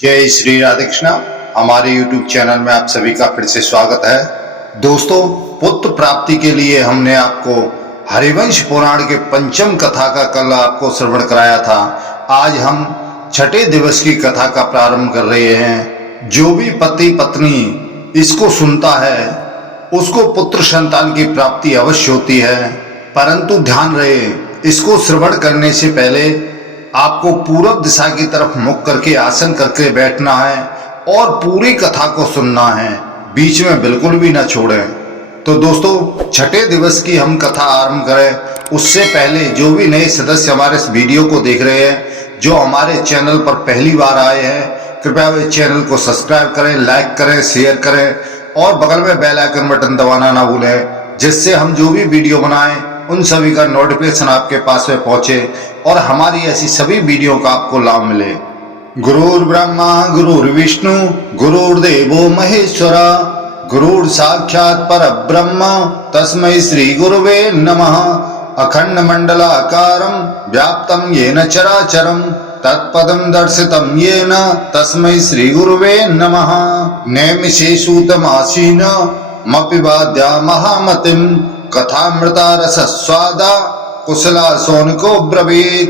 जय श्री राधे कृष्णा। हमारे YouTube channel में आप सभी का फिर से स्वागत है। दोस्तों, पुत्र प्राप्ति के लिए हमने आपको हरिवंश पुराण के पंचम कथा का कल आपको श्रवण कराया था। आज हम छठे दिवस की कथा का प्रारंभ कर रहे हैं। जो भी पति पत्नी इसको सुनता है उसको पुत्र संतान की प्राप्ति अवश्य होती है, परंतु ध्यान रहे इसको श्रवण करने से पहले आपको पूरब दिशा की तरफ मुख करके आसन करके बैठना है और पूरी कथा को सुनना है, बीच में बिल्कुल भी ना छोड़ें। तो दोस्तों, छठे दिवस की हम कथा आरंभ करें उससे पहले जो भी नए सदस्य हमारे इस वीडियो को देख रहे हैं, जो हमारे चैनल पर पहली बार आए हैं, कृपया वे चैनल को सब्सक्राइब करें, लाइक करें, शेयर करें और बगल में बेल आइकन बटन दबाना ना भूलें, जिससे हम जो भी वीडियो बनाएं उन सभी का नोटिफिकेशन आपके पास में पहुंचे और हमारी ऐसी सभी वीडियो का आपको लाभ मिले। गुरुर् ब्रह्मा गुरुर्विष्णु गुरुर्देवो महेश्वरा गुरुर् साक्षात् परब्रह्म तस्मै श्री गुरुवे नमः। अखंड मंडलाकारं व्याप्तं येन चराचरं तत्पदं दर्शितं येन तस्मै श्री गुरुवे नमः। नैमिषे सूतमासीन मपि वाद्या महामतिं कथामृता रसस्वादा कुशला सोनको ब्रवीत।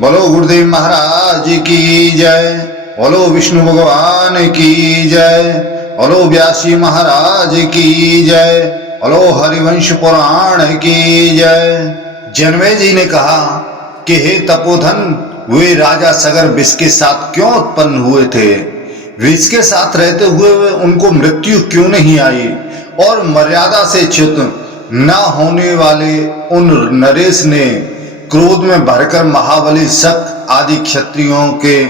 बोलो गुरुदेव महाराज की जय, बोलो विष्णु भगवान की जय, बोलो व्यासी महाराज की जय, बोलो हरिवंश पुराण की जय। जनमेजय जी ने कहा कि हे तपोधन, वे राजा सगर विष के साथ क्यों उत्पन्न हुए थे? विष के साथ रहते हुए उनको मृत्यु क्यों नहीं आई? और मर्यादा से च्युत न होने वाले उन नरेश ने क्रोध में भरकर महाबली शक आदि क्षत्रियों के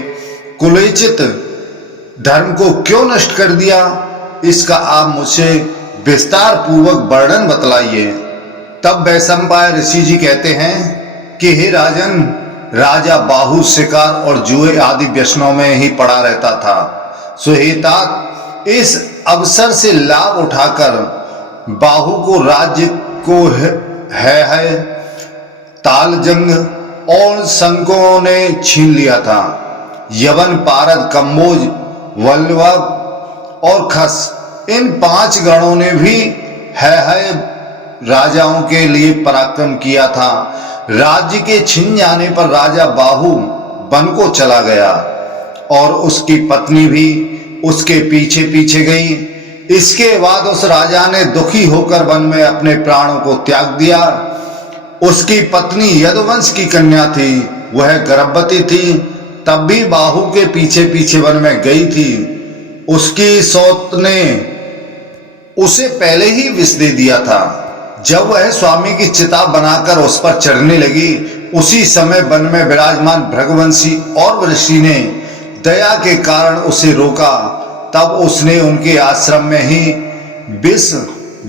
कुलेचित धर्म को क्यों नष्ट कर दिया? इसका आप मुझसे विस्तार पूर्वक वर्णन बतलाइए। तब वैशंपायन ऋषि जी कहते हैं कि हे राजन, राजा बाहु शिकार और जुए आदि व्यसनों में ही पड़ा रहता था। सुहेतात इस अवसर से लाभ उठाकर बाहु को राज्य को है तालजंग और संकों ने छीन लिया था। यवन, पारद, कम्बोज, वल्लभ और खस, इन 5 गणों ने भी है राजाओं के लिए पराक्रम किया था। राज्य के छिन जाने पर राजा बाहु वन को चला गया और उसकी पत्नी भी उसके पीछे पीछे गई। इसके बाद उस राजा ने दुखी होकर वन में अपने प्राणों को त्याग दिया। उसकी पत्नी यदुवंश की कन्या थी, वह गर्भवती थी, तब भी बाहु के पीछे पीछे वन में गई थी। उसकी सौत ने उसे पहले ही विष दे दिया था। जब वह स्वामी की चिता बनाकर उस पर चढ़ने लगी, उसी समय वन में विराजमान भृगुवंशी और ऋषि ने दया के कारण उसे रोका। तब उसने उनके आश्रम में ही विष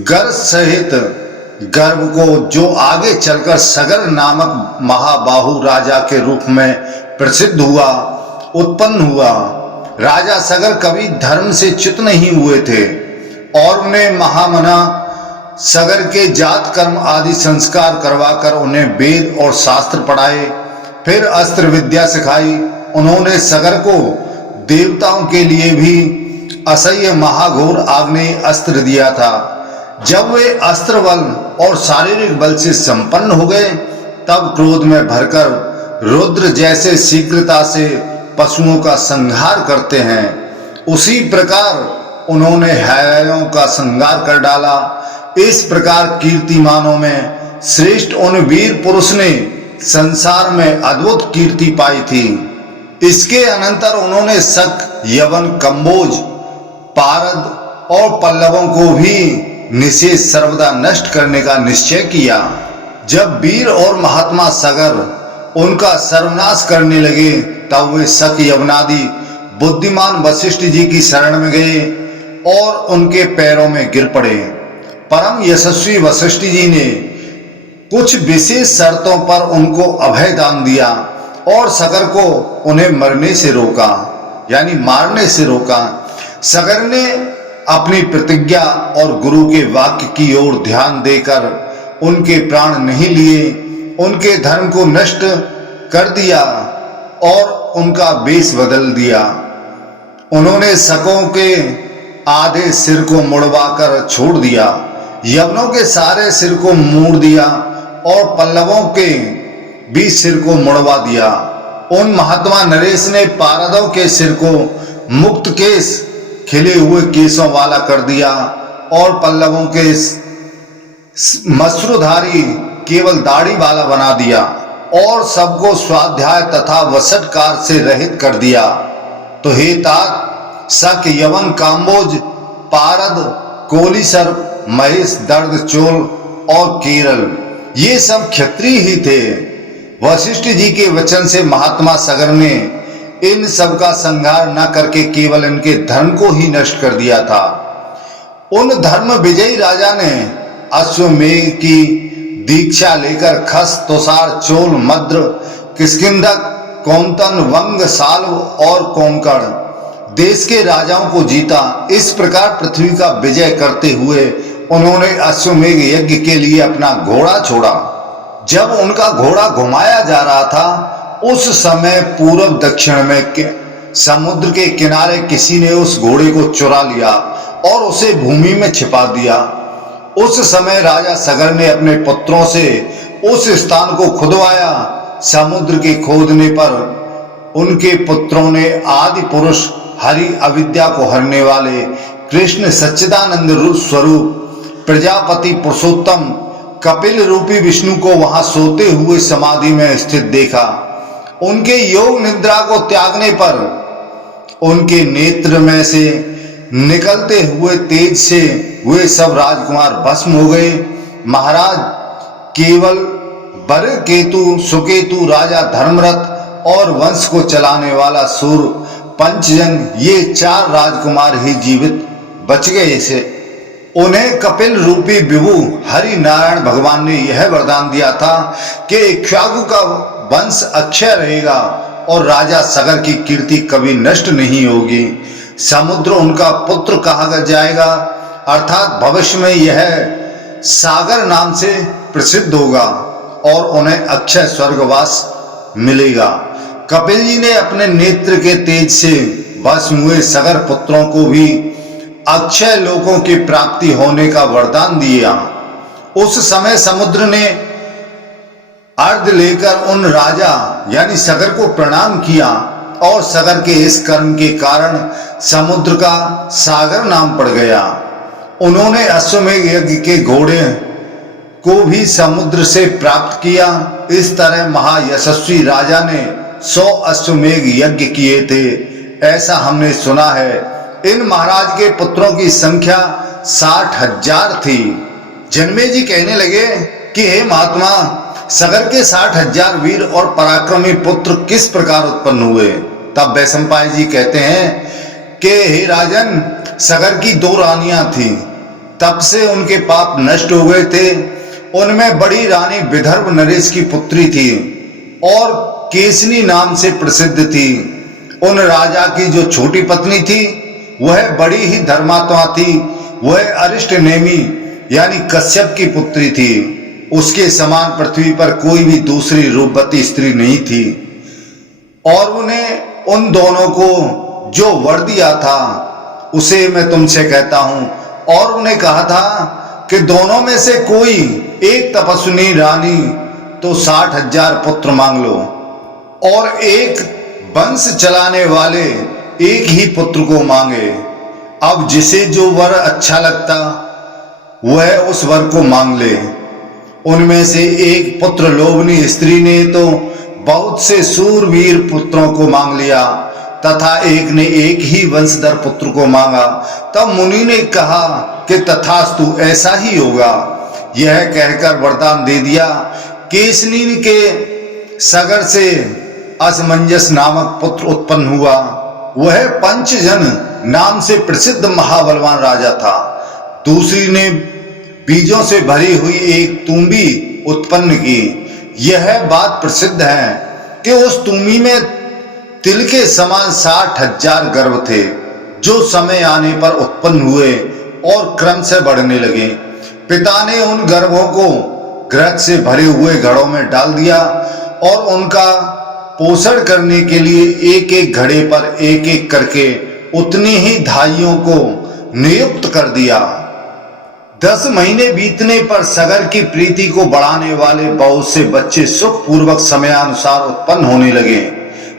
गर्भ सहित गर्भ को, जो आगे चलकर सगर नामक महाबाहु राजा के रूप में प्रसिद्ध हुआ, उत्पन्न हुआ। राजा सगर कभी धर्म से च्युत नहीं हुए थे और उन्हें महामना सगर के जात कर्म आदि संस्कार करवाकर उन्हें वेद और शास्त्र पढ़ाए, फिर अस्त्र विद्या सिखाई। उन्होंने सगर को देवताओं के लिए भी असह्य महाघोर आग्नेय अस्त्र दिया था। जब वे अस्त्र बल और शारीरिक बल से संपन्न हो गए, तब क्रोध में भरकर रुद्र जैसे शीघ्रता से पशुओं का संहार करते हैं, उसी प्रकार उन्होंने हैयों का संहार कर डाला। इस प्रकार कीर्तिमानों में श्रेष्ठ उन वीर पुरुष ने संसार में अद्भुत कीर्ति पाई थी। इसके अनंतर उन्होंने शक, यवन, कम्बोज, पारद और पल्लवों को भी निशेष सर्वदा नष्ट करने का निश्चय किया। जब वीर और महात्मा सगर उनका सर्वनाश करने लगे, तब वे शक, यवनादि बुद्धिमान वशिष्ठ जी की शरण में गए और उनके पैरों में गिर पड़े। परम यशस्वी वशिष्ठ जी ने कुछ विशेष शर्तों पर उनको अभय दान दिया और सगर को उन्हें मरने से रोका, यानी मारने से रोका। सगर ने अपनी प्रतिज्ञा और गुरु के वाक्य की ओर ध्यान देकर उनके प्राण नहीं लिए, उनके धर्म को नष्ट कर दिया और उनका वेश बदल दिया। उन्होंने शकों के आधे सिर को मुड़वाकर छोड़ दिया, यवनों के सारे सिर को मोड़ दिया और पल्लवों के भी सिर को मुड़वा दिया। उन महात्मा नरेश ने पारदों के सिर को मुक्त केस खिले हुए केसों वाला कर दिया और पल्लवों के मसरूधारी केवल दाढ़ी वाला बना दिया और सबको स्वाध्याय तथा वसटकार से रहित कर दिया। तो हे तात, शक, यवन, काम्बोज, पारद, कोलीसर, महेश, दर्द, चोल और केरल ये सब क्षत्रिय ही थे। वशिष्ठ जी के वचन से महात्मा सगर ने इन सब का संहार न करके केवल इनके धर्म को ही नष्ट कर दिया था। उन धर्म विजयी राजा ने अश्वमेघ की दीक्षा लेकर खस, तोसार, चोल, मद्र, किष्किंधक, कौंतन, वंग, साल्व और कोंकण देश के राजाओं को जीता। इस प्रकार पृथ्वी का विजय करते हुए उन्होंने अश्वमेघ यज्ञ के लिए अपना घोड़ा छोड़ा। जब उनका घोड़ा घुमाया जा रहा था उस समय पूर्व दक्षिण में समुद्र के किनारे किसी ने उस घोड़े को चुरा लिया और उसे भूमि में छिपा दिया। उस समय राजा सगर ने अपने पुत्रों से उस स्थान को खुदवाया। समुद्र के खोदने पर उनके पुत्रों ने आदि पुरुष हरि अविद्या को हरने वाले कृष्ण सच्चिदानंद स्वरूप प्रजापति पुरुषोत्तम कपिल रूपी विष्णु को वहां सोते हुए समाधि में स्थित देखा। उनके योग निद्रा को त्यागने पर उनके नेत्र में से निकलते हुए तेज से वे सब राजकुमार भस्म हो गए। महाराज केवल बर केतु, सुकेतु, राजा धर्मरथ और वंश को चलाने वाला सूर पंचजन ये 4 राजकुमार ही जीवित बच गए से। उन्हें कपिल रूपी विभु हरि नारायण भगवान ने यह वरदान दिया था कि इक्ष्वाकु का वंश अक्षय रहेगा और राजा सगर की कीर्ति कभी नष्ट नहीं होगी। समुद्र उनका पुत्र कहा जाएगा, अर्थात भविष्य में यह सागर नाम से प्रसिद्ध होगा और उन्हें अक्षय स्वर्गवास मिलेगा। कपिल जी ने अपने नेत्र के तेज से भस्म हुए सगर पुत्रों को भी अक्षय लोकों की प्राप्ति होने का वरदान दिया। उस समय समुद्र ने अर्घ लेकर उन राजा यानी सगर को प्रणाम किया और सगर के इस कर्म के कारण समुद्र का सागर नाम पड़ गया। उन्होंने अश्वमेघ यज्ञ के घोड़े को भी समुद्र से प्राप्त किया। इस तरह महायशस्वी राजा ने 100 अश्वमेघ यज्ञ किए थे, ऐसा हमने सुना है। इन महाराज के पुत्रों की संख्या 60,000 थी। जन्मे जी कहने लगे कि हे महात्मा, सगर के 60,000 वीर और पराक्रमी पुत्र किस प्रकार उत्पन्न हुए? तब वैशंपायन जी कहते हैं कि हे राजन, सगर की 2 रानियां थीं, तब से उनके पाप नष्ट हो गए थे। उनमें बड़ी रानी विदर्भ नरेश की पुत्री थी और केसनी नाम से प्रसिद्ध थी। उन राजा की जो छोटी पत्नी थी वह बड़ी ही धर्मात्मा थी। वह अरिष्ट नेमी यानी कश्यप की पुत्री थी। उसके समान पृथ्वी पर कोई भी दूसरी रूपवती स्त्री नहीं थी। और उन्हें उन दोनों को जो वर दिया था उसे मैं तुमसे कहता हूं। और उन्हें कहा था कि दोनों में से कोई एक तपस्विनी रानी तो 60,000 पुत्र मांग लो और एक वंश चलाने वाले एक ही पुत्र को मांगे। अब जिसे जो वर अच्छा लगता वह उस वर को मांग ले। उनमें से एक पुत्र लोभनी स्त्री ने तो बहुत से सूरवीर पुत्रों को मांग लिया तथा एक ने एक ही वंशधर पुत्र को मांगा। तब मुनि ने कहा कि तथास्तु, ऐसा ही होगा। यह कहकर वरदान दे दिया। केसनी के सगर से असमंजस नामक पुत्र उत्पन्न हुआ। वह पंचजन नाम से प्रसिद्ध महाबलवान राजा था। दूसरी ने बीजों से भरी हुई एक तुम्बी उत्पन्न की। यह बात प्रसिद्ध है कि उस तुम्बी में तिल के समान 60,000 गर्भ थे, जो समय आने पर उत्पन्न हुए और क्रम से बढ़ने लगे। पिता ने उन गर्भों को घृत से भरे हुए घड़ों में डाल दिया और उनका पोषण करने के लिए एक एक घड़े पर एक एक करके उतने ही धाइयों को नियुक्त कर दिया। 10 महीने बीतने पर सगर की प्रीति को बढ़ाने वाले बहुत से बच्चे सुख पूर्वक समयानुसार उत्पन्न होने लगे।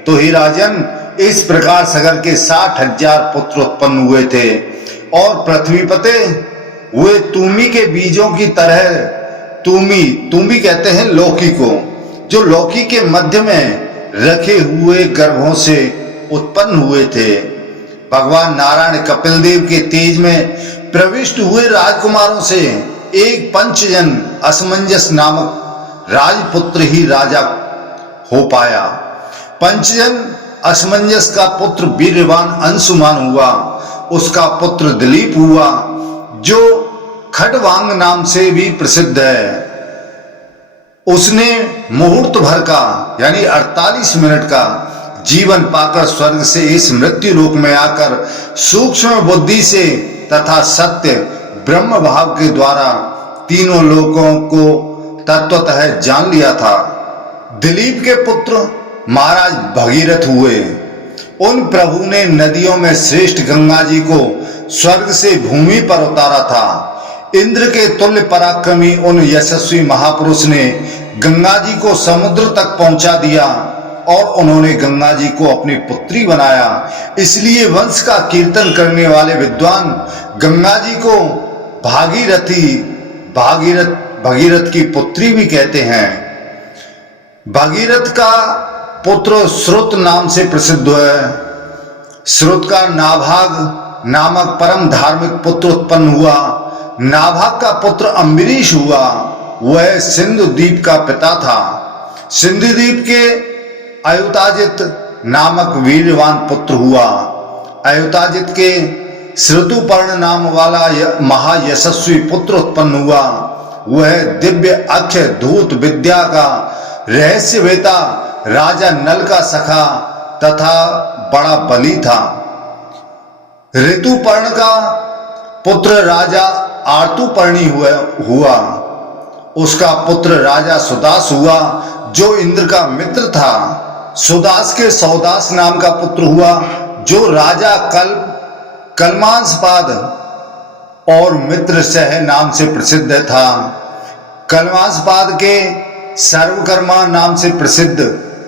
तो हे राजन, इस प्रकार सगर के 60,000 पुत्र उत्पन्न हुए थे और पृथ्वी पते हुए तूमी के बीजों की तरह, तूमी कहते हैं लौकी को, जो लौकी के मध्य में रखे हुए गर्भों से उत्पन्न हुए थे। भगवान नारायण कपिल देव के तेज में प्रविष्ट हुए राजकुमारों से एक पंचजन असमंजस नामक राजपुत्र ही राजा हो पाया। पंचजन असमंजस का पुत्र वीरवान अंशुमान हुआ। उसका पुत्र दिलीप हुआ, जो खडवांग नाम से भी प्रसिद्ध है। उसने मुहूर्त भर का यानी 48 मिनट का जीवन पाकर स्वर्ग से इस मृत्यु लोक में आकर सूक्ष्म बुद्धि से तथा सत्य ब्रह्म भाव के द्वारा तीनों लोकों को तत्वतः जान लिया था। दिलीप के पुत्र महाराज भगीरथ हुए। उन प्रभु ने नदियों में श्रेष्ठ गंगा जी को स्वर्ग से भूमि पर उतारा था। इंद्र के तुल्य पराक्रमी उन यशस्वी महापुरुष ने गंगा जी को समुद्र तक पहुंचा दिया और उन्होंने गंगा जी को अपनी पुत्री बनाया। इसलिए वंश का कीर्तन करने वाले विद्वान गंगा जी को भगीरथ की पुत्री भी कहते हैं। भगीरथ का पुत्र श्रुत नाम से प्रसिद्ध है। श्रुत का नाभाग नामक परम धार्मिक पुत्र उत्पन्न हुआ। नाभाग का पुत्र अम्बरीश हुआ। वह सिंधु द्वीप का पिता था। सिंधु द्वीप के अयुताजित नामक वीरवान पुत्र हुआ। अयुताजित के श्रुतुपर्ण नाम वाला महायशस्वी पुत्र उत्पन्न हुआ। वह दिव्य अक्षय धूत विद्या का रहस्यवेता राजा नल का सखा तथा बड़ा बली था। ऋतुपर्ण का पुत्र राजा आर्तुपर्णी हुआ। उसका पुत्र राजा सुदास हुआ, जो इंद्र का मित्र था। सुदास के सौदास नाम का पुत्र हुआ, जो राजा कलमांसपाद और मित्र सह नाम से प्रसिद्ध था। कलमांसपाद के सर्वकर्मा नाम से प्रसिद्ध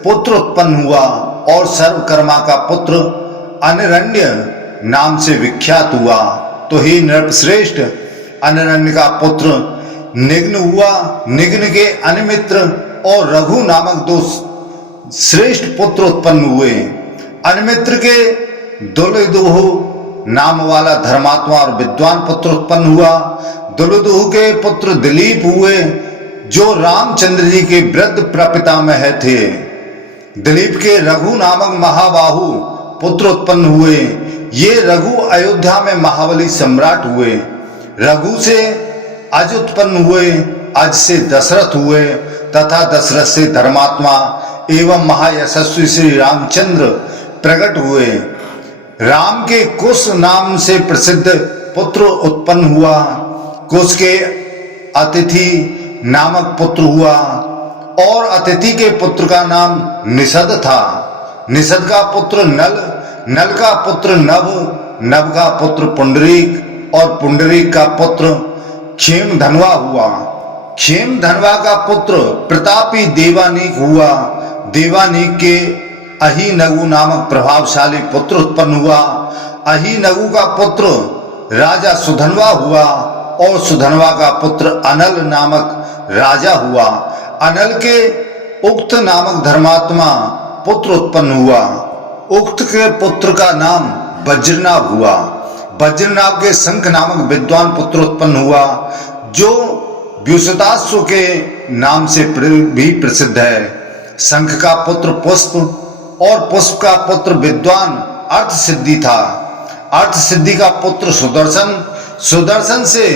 पुत्र उत्पन्न हुआ और सर्वकर्मा का पुत्र अनरण्य नाम से विख्यात हुआ। तो ही नृपश्रेष्ठ, अनरण्य का पुत्र निग्न हुआ। निग्न के अनिमित्र और रघु नामक 2 श्रेष्ठ पुत्र उत्पन्न हुए। अनिमित्र के दुलदुह नाम वाला धर्मात्मा और विद्वान पुत्र उत्पन्न हुआ। दुलदुह के पुत्र दिलीप हुए, जो रामचंद्र जी के वृद्ध प्रपितामह थे। दिलीप के रघु नामक महाबाहु पुत्र उत्पन्न हुए। ये रघु अयोध्या में महाबली सम्राट हुए। रघु से अज उत्पन्न हुए। अज से दशरथ हुए तथा दशरथ से धर्मात्मा एवं महायशस्वी श्री रामचंद्र प्रकट हुए। राम के कुश नाम से प्रसिद्ध पुत्र उत्पन्न हुआ। कुश के अतिथि नामक पुत्र हुआ और अतिथि के पुत्र का नाम निषद था। निषद का पुत्र नल, नल का पुत्र नभ, नभ का पुत्र पुंडरीक और पुंडरीक का पुत्र क्षेमधनवा हुआ। क्षेमधनवा का पुत्र प्रतापी देवानीक हुआ। देवानीक के अहिनगु नामक प्रभावशाली पुत्र उत्पन्न हुआ। अहिनगु का पुत्र राजा सुधनवा हुआ और सुधनवा का पुत्र अनल नामक राजा हुआ। अनल के उक्त नामक धर्मात्मा पुत्र उत्पन्न हुआ। उक्त के पुत्र का नाम वज्रनाभ हुआ। वज्रनाभ के शंख नामक विद्वान पुत्र उत्पन्न हुआ, जो व्युसताश्व के नाम से भी प्रसिद्ध है। शंख का पुत्र पुष्प और पुष्प का पुत्र विद्वान अर्थ सिद्धि था। अर्थ सिद्धि का पुत्र सुदर्शन, सुदर्शन से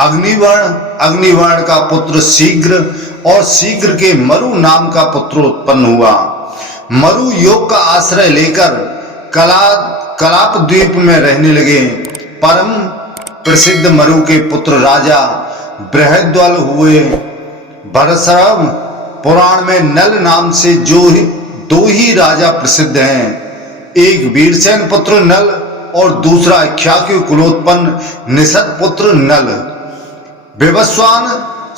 अग्निवर्ण, अग्निवर्ण का पुत्र शीघ्र और शीघ्र के मरु नाम का पुत्र उत्पन्न हुआ। मरु योग का आश्रय लेकर कलाप द्वीप में रहने लगे। परम प्रसिद्ध मरु के पुत्र राजा बृहद्वल हुए। भरतसरव पुराण में नल नाम से दो ही राजा प्रसिद्ध हैं। एक वीरसेन पुत्र नल और दूसरा इक्ष्वाकु कुलोत्पन्न निषद पुत्र नल। विवस्वान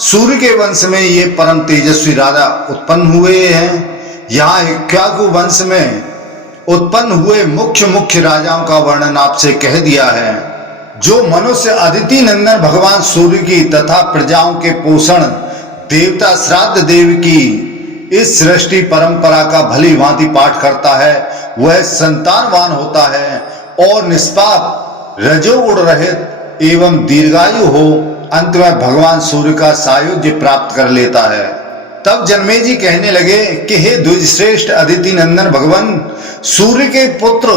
सूर्य के वंश में ये परम तेजस्वी राजा उत्पन्न हुए हैं। यहाँ इक्ष्वाकु वंश में उत्पन्न हुए मुख्य राजाओं का वर्णन आपसे कह दिया है। जो मनुष्य अदिति नंदन भगवान सूर्य की तथा प्रजाओं के पोषण देवता श्राद्ध देव की इस सृष्टि परंपरा का भली भांति पाठ करता है, वह संतानवान होता है और निष्पाप रजोगुण रहित एवं दीर्घायु हो अंत में भगवान सूर्य का सायुज्य प्राप्त कर लेता है। तब जन्मेजय कहने लगे कि हे द्विजश्रेष्ठ अदिति नंदन भगवान सूर्य के पुत्र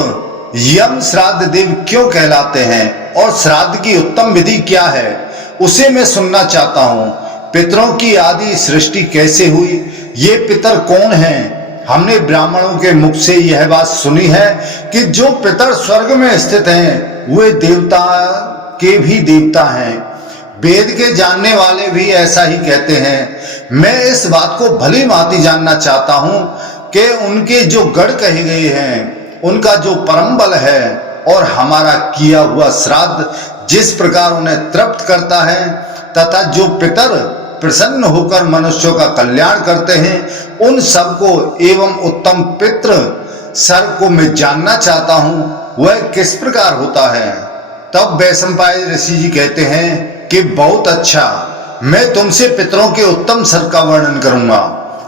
यम श्राद्ध देव क्यों कहलाते हैं और श्राद्ध की उत्तम विधि क्या है, उसे मैं सुनना चाहता हूँ। पितरों की आदि सृष्टि कैसे हुई, ये पितर कौन हैं? हमने ब्राह्मणों के मुख से यह बात सुनी है कि जो पितर स्वर्ग में स्थित हैं वे देवता के भी देवता हैं। वेद के जानने वाले भी ऐसा ही कहते हैं। मैं इस बात को भली भांति जानना चाहता हूँ कि उनके जो गढ़ कहे गए हैं उनका जो परम बल है और हमारा किया हुआ श्राद्ध जिस प्रकार उन्हें तृप्त करता है तथा जो पितर प्रसन्न होकर मनुष्यों का कल्याण करते हैं उन सबको एवं उत्तम पितृ सर को मैं जानना चाहता हूँ, वह किस प्रकार होता है। तब वैशंपायन ऋषि जी कहते हैं कि बहुत अच्छा, मैं तुमसे पितरों के उत्तम सर का वर्णन करूंगा।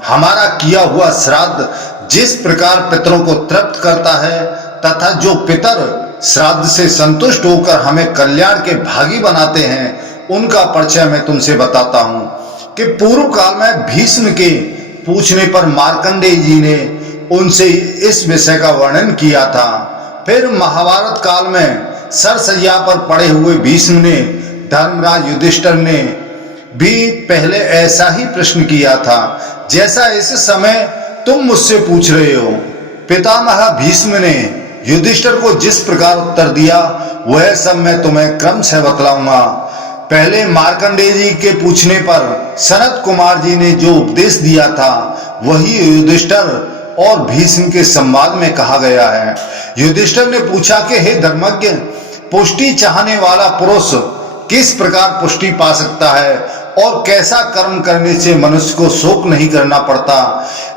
हमारा किया हुआ श्राद्ध जिस प्रकार पितरों को तृप्त करता है तथा जो पितर श्राद्ध से संतुष्ट होकर हमें कल्याण के भागी बनाते हैं उनका परिचय मैं तुमसे बताता हूँ कि पूर्व काल में भीष्म के पूछने पर मार्कंडेय जी ने उनसे इस विषय का वर्णन किया था। फिर महाभारत काल में सरसैया पर पड़े हुए भीष्म ने धर्मराज युधिष्ठिर ने भी पहले ऐसा ही प्रश्न किया था जैसा इस समय तुम मुझसे पूछ रहे हो। पितामह भीष्म ने युधिष्ठिर को जिस प्रकार उत्तर दिया वह सब मैं तुम्हें क्रम से बतलाऊंगा। पहले मार्कंडेय जी के पूछने पर सनत कुमार जी ने जो उपदेश दिया था वही युधिष्ठिर और भीष्म के संवाद में कहा गया है। युधिष्ठिर ने पूछा कि हे धर्मज्ञ, पुष्टि चाहने वाला पुरुष किस प्रकार पुष्टि पा सकता है और कैसा कर्म करने से मनुष्य को शोक नहीं करना पड़ता,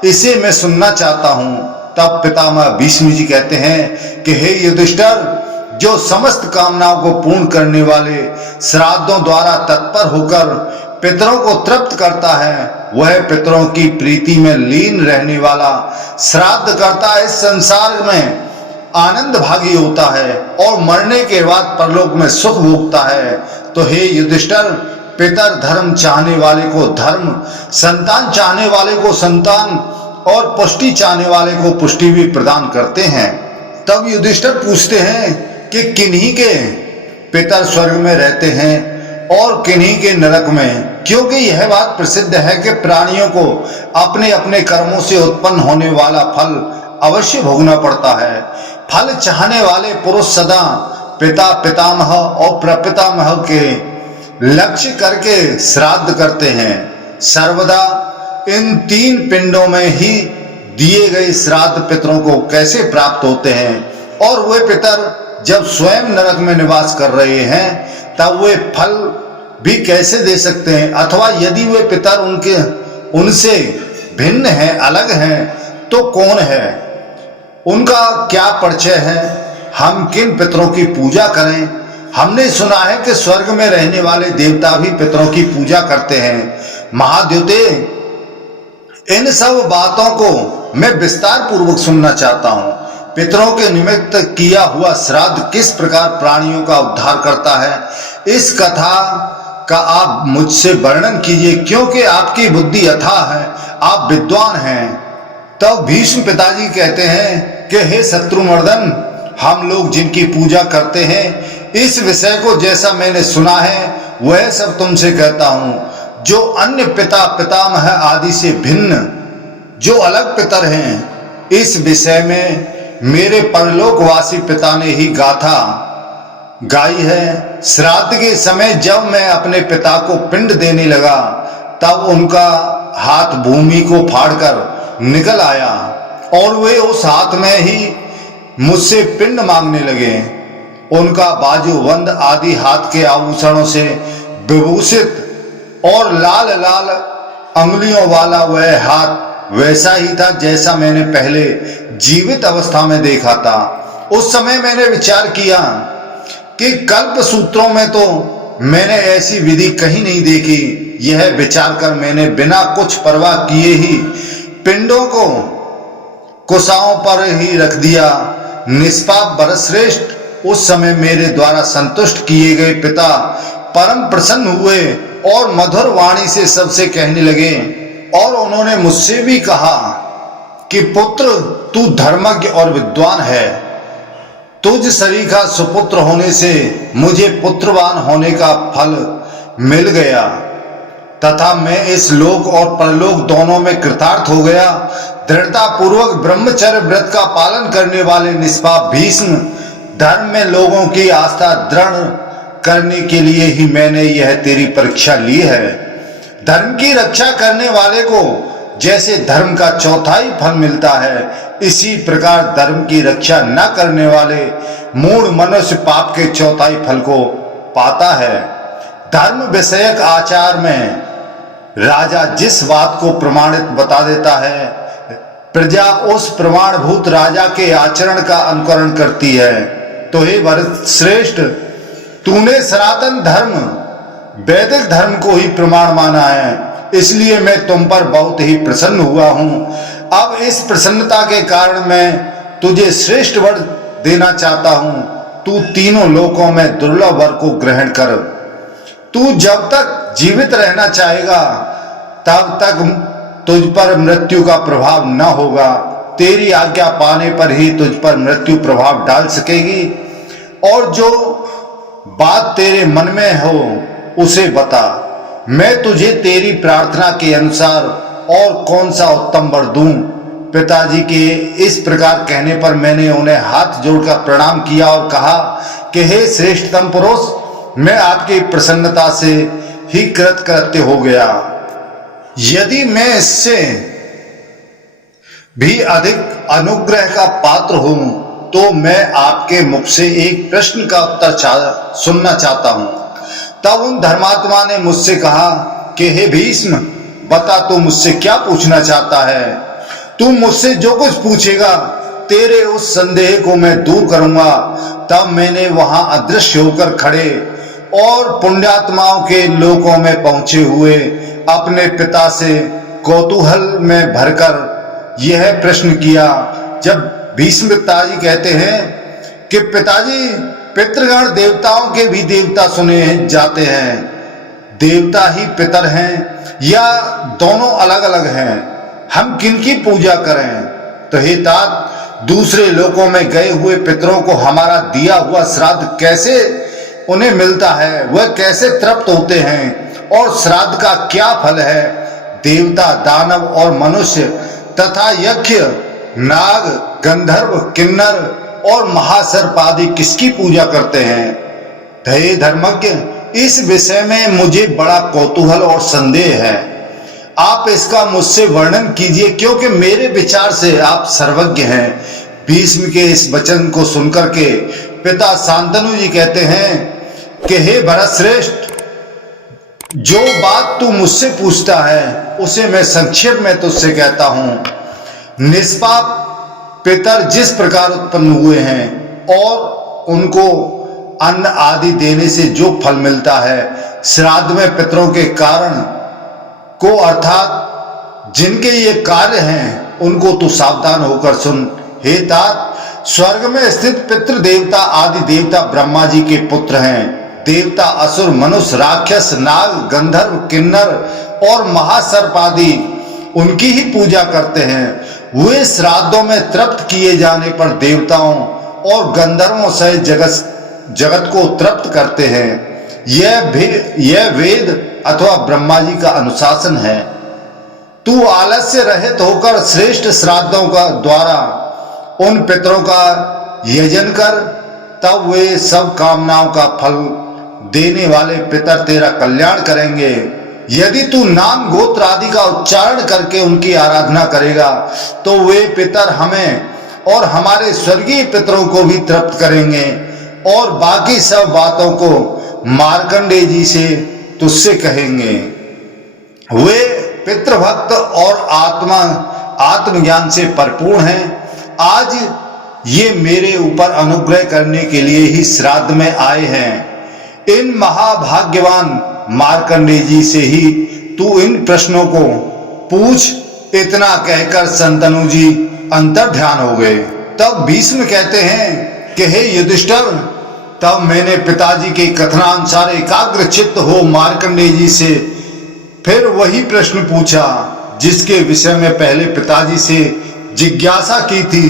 इसे मैं सुनना चाहता हूँ। तब पितामह भीष्म जी कहते हैं कि हे युधिष्ठिर, जो समस्त कामनाओं को पूर्ण करने वाले श्राद्धों द्वारा तत्पर होकर पितरों को तृप्त करता है वह पितरों की प्रीति में लीन रहने वाला श्राद्ध करता इस संसार में आनंद भागी होता है और मरने के बाद परलोक में सुख भोगता है। तो हे युधिष्ठिर, पितर धर्म चाहने वाले को धर्म, संतान चाहने वाले को संतान और पुष्टि चाहने वाले को पुष्टि भी प्रदान करते हैं। तब युधिष्ठिर पूछते हैं कि किन्हीं के पितर स्वर्ग में रहते हैं और किन्हीं के नरक में, क्योंकि यह बात प्रसिद्ध है कि प्राणियों को अपने अपने कर्मों से उत्पन्न होने वाला फल अवश्य भोगना पड़ता है। फल चाहने वाले पुरुष सदा पिता, पितामह और प्रपितामह के लक्ष्य करके श्राद्ध करते हैं। सर्वदा इन तीन पिंडों में ही दिए गए श्राद्ध पितरों को कैसे प्राप्त होते हैं और वे पितर जब स्वयं नरक में निवास कर रहे हैं तब वे फल भी कैसे दे सकते हैं, अथवा यदि वे पितर उनसे भिन्न हैं, अलग हैं, तो कौन है, उनका क्या परिचय है, हम किन पितरों की पूजा करें। हमने सुना है कि स्वर्ग में रहने वाले देवता भी पितरों की पूजा करते हैं। महाद्युते, इन सब बातों को मैं विस्तार पूर्वक सुनना चाहता हूँ। पितरों के निमित्त किया हुआ श्राद्ध किस प्रकार प्राणियों का उद्धार करता है, इस कथा का आप मुझसे वर्णन कीजिए, क्योंकि आपकी बुद्धि अथाह है, आप विद्वान हैं। तब भीष्म पिताजी कहते हैं कि हे शत्रुमर्दन, हम लोग जिनकी पूजा करते हैं इस विषय को जैसा मैंने सुना है वह सब तुमसे कहता हूँ। जो अन्य पिता, पितामह आदि से भिन्न जो अलग पितर हैं, इस विषय में मेरे परलोकवासी पिता ने ही गाथा गाई है। श्राद्ध के समय जब मैं अपने पिता को पिंड देने लगा तब उनका हाथ भूमि को फाड़कर निकल आया और वे उस हाथ में ही मुझसे पिंड मांगने लगे। उनका बाजूबंद आदि हाथ के आभूषणों से विभूषित और लाल लाल अंगुलियों वाला वह हाथ वैसा ही था जैसा मैंने पहले जीवित अवस्था में देखा था। उस समय मैंने विचार किया कि कल्प सूत्रों में तो मैंने ऐसी विधि कहीं नहीं देखी। यह विचार कर मैंने बिना कुछ परवाह किए ही पिंडों को कुशाओं पर ही रख दिया। निष्पाप भरतश्रेष्ठ उस समय मेरे द्वारा संतुष्ट किए गए पिता परम प्रसन्न हुए और मधुर वाणी से सबसे कहने लगे, और उन्होंने मुझसे भी कहा कि पुत्र, तू धर्मज्ञ और विद्वान है। तुझ सरीखा सुपुत्र होने से मुझे पुत्रवान होने का फल मिल गया तथा मैं इस लोक और परलोक दोनों में कृतार्थ हो गया। दृढ़ता पूर्वक ब्रह्मचर्य व्रत का पालन करने वाले निष्पाप भीष्म, धर्म में लोगों की आस्था दृढ़ करने के लिए ही मैंने यह तेरी परीक्षा ली है। धर्म की रक्षा करने वाले को जैसे धर्म का चौथाई फल मिलता है, इसी प्रकार धर्म की रक्षा न करने वाले मूढ़ मनुष्य पाप के चौथाई फल को पाता है। धर्म विषयक आचार में राजा जिस बात को प्रमाणित बता देता है, प्रजा उस प्रमाणभूत राजा के आचरण का अनुकरण करती है। तो हे भरत श्रेष्ठ, तूने सनातन धर्म वैदिक धर्म को ही प्रमाण माना है, इसलिए मैं तुम पर बहुत ही प्रसन्न हुआ हूं। अब इस प्रसन्नता के कारण मैं तुझे श्रेष्ठ वर देना चाहता हूं। तू तीनों लोकों में दुर्लभ वर को ग्रहण कर। तू जब तक जीवित रहना चाहेगा तब तक तुझ पर मृत्यु का प्रभाव न होगा। तेरी आज्ञा पाने पर ही तुझ पर मृत्यु प्रभाव डाल सकेगी। और जो बात तेरे मन में हो उसे बता, मैं तुझे तेरी प्रार्थना के अनुसार और कौन सा उत्तम वर दूं। पिताजी के इस प्रकार कहने पर मैंने उन्हें हाथ जोड़कर प्रणाम किया और कहा कि हे श्रेष्ठतम पुरुष, मैं आपकी प्रसन्नता से ही कृतकृत्य हो गया। यदि मैं इससे भी अधिक अनुग्रह का पात्र हूं तो मैं आपके मुख से एक प्रश्न का उत्तर सुनना चाहता हूं। तब उन धर्मात्मा ने मुझसे कहा कि हे भीष्म, बता तू मुझसे क्या पूछना चाहता है। तू मुझसे जो कुछ पूछेगा तेरे उस संदेह को मैं दूर करूंगा। तब मैंने वहां अदृश्य होकर खड़े और पुण्यात्माओं के लोकों में पहुंचे हुए अपने पिता से कौतूहल में भरकर यह प्रश्न किया। जब भीष्म पिताजी कहते हैं कि पिताजी, पितृगण देवताओं के भी देवता सुने जाते हैं, देवता ही पितर हैं या दोनों अलग अलग हैं, हम किनकी पूजा करें। तो हे तात, दूसरे लोकों में गए हुए पितरों को हमारा दिया हुआ श्राद्ध कैसे उन्हें मिलता है, वह कैसे तृप्त होते हैं और श्राद्ध का क्या फल है। देवता, दानव और मनुष्य तथा यक्ष, नाग, गंधर्व, किन्नर और महासर्प आदि किसकी पूजा करते हैं। हे धर्मज्ञ, इस विषय में मुझे बड़ा कौतूहल और संदेह है। आप इसका मुझसे वर्णन कीजिए, क्योंकि मेरे विचार से आप सर्वज्ञ हैं। भीष्म के इस वचन को सुनकर के पिता शांतनु जी कहते हैं कि हे भरत श्रेष्ठ, जो बात तू मुझसे पूछता है उसे मैं संक्षेप में तुझसे कहता हूं। निष्पाप पितर जिस प्रकार उत्पन्न हुए हैं और उनको अन्न आदि देने से जो फल मिलता है, श्राद्ध में पितरों के कारण को अर्थात जिनके ये कार्य हैं उनको तू सावधान होकर सुन। हे तात, स्वर्ग में स्थित पितृ देवता आदि देवता ब्रह्मा जी के पुत्र हैं। देवता, असुर, मनुष्य, राक्षस, नाग, गंधर्व, किन्नर और महासर्प आदि उनकी ही पूजा करते हैं। वे श्राद्धों में तृप्त किए जाने पर देवताओं और गंधर्वों सहित जगत को तृप्त करते हैं। यह वेद अथवा ब्रह्मा जी का अनुशासन है। तू आलस्य रहित होकर श्रेष्ठ श्राद्धों का द्वारा उन पितरों का यजन कर, तब वे सब कामनाओं का फल देने वाले पितर तेरा कल्याण करेंगे। यदि तू नाम गोत्र आदि का उच्चारण करके उनकी आराधना करेगा तो वे पितर हमें और हमारे स्वर्गीय पितरों को भी तृप्त करेंगे और बाकी सब बातों को मार्कंडेय जी से तुझसे कहेंगे। वे पितृभक्त और आत्मज्ञान से परिपूर्ण हैं। आज ये मेरे ऊपर अनुग्रह करने के लिए ही श्राद्ध में आए हैं। इन महाभाग्यवान मार्कंडेय जी से ही तू इन प्रश्नों को पूछ। इतना कहकर शंतनु जी अंतर ध्यान हो गए। तब भीष्म कहते हैं कि हे युधिष्ठिर, तब मैंने पिताजी के कथनानुसार एकाग्र चित्त हो मार्कंडेय जी से फिर वही प्रश्न पूछा जिसके विषय में पहले पिताजी से जिज्ञासा की थी।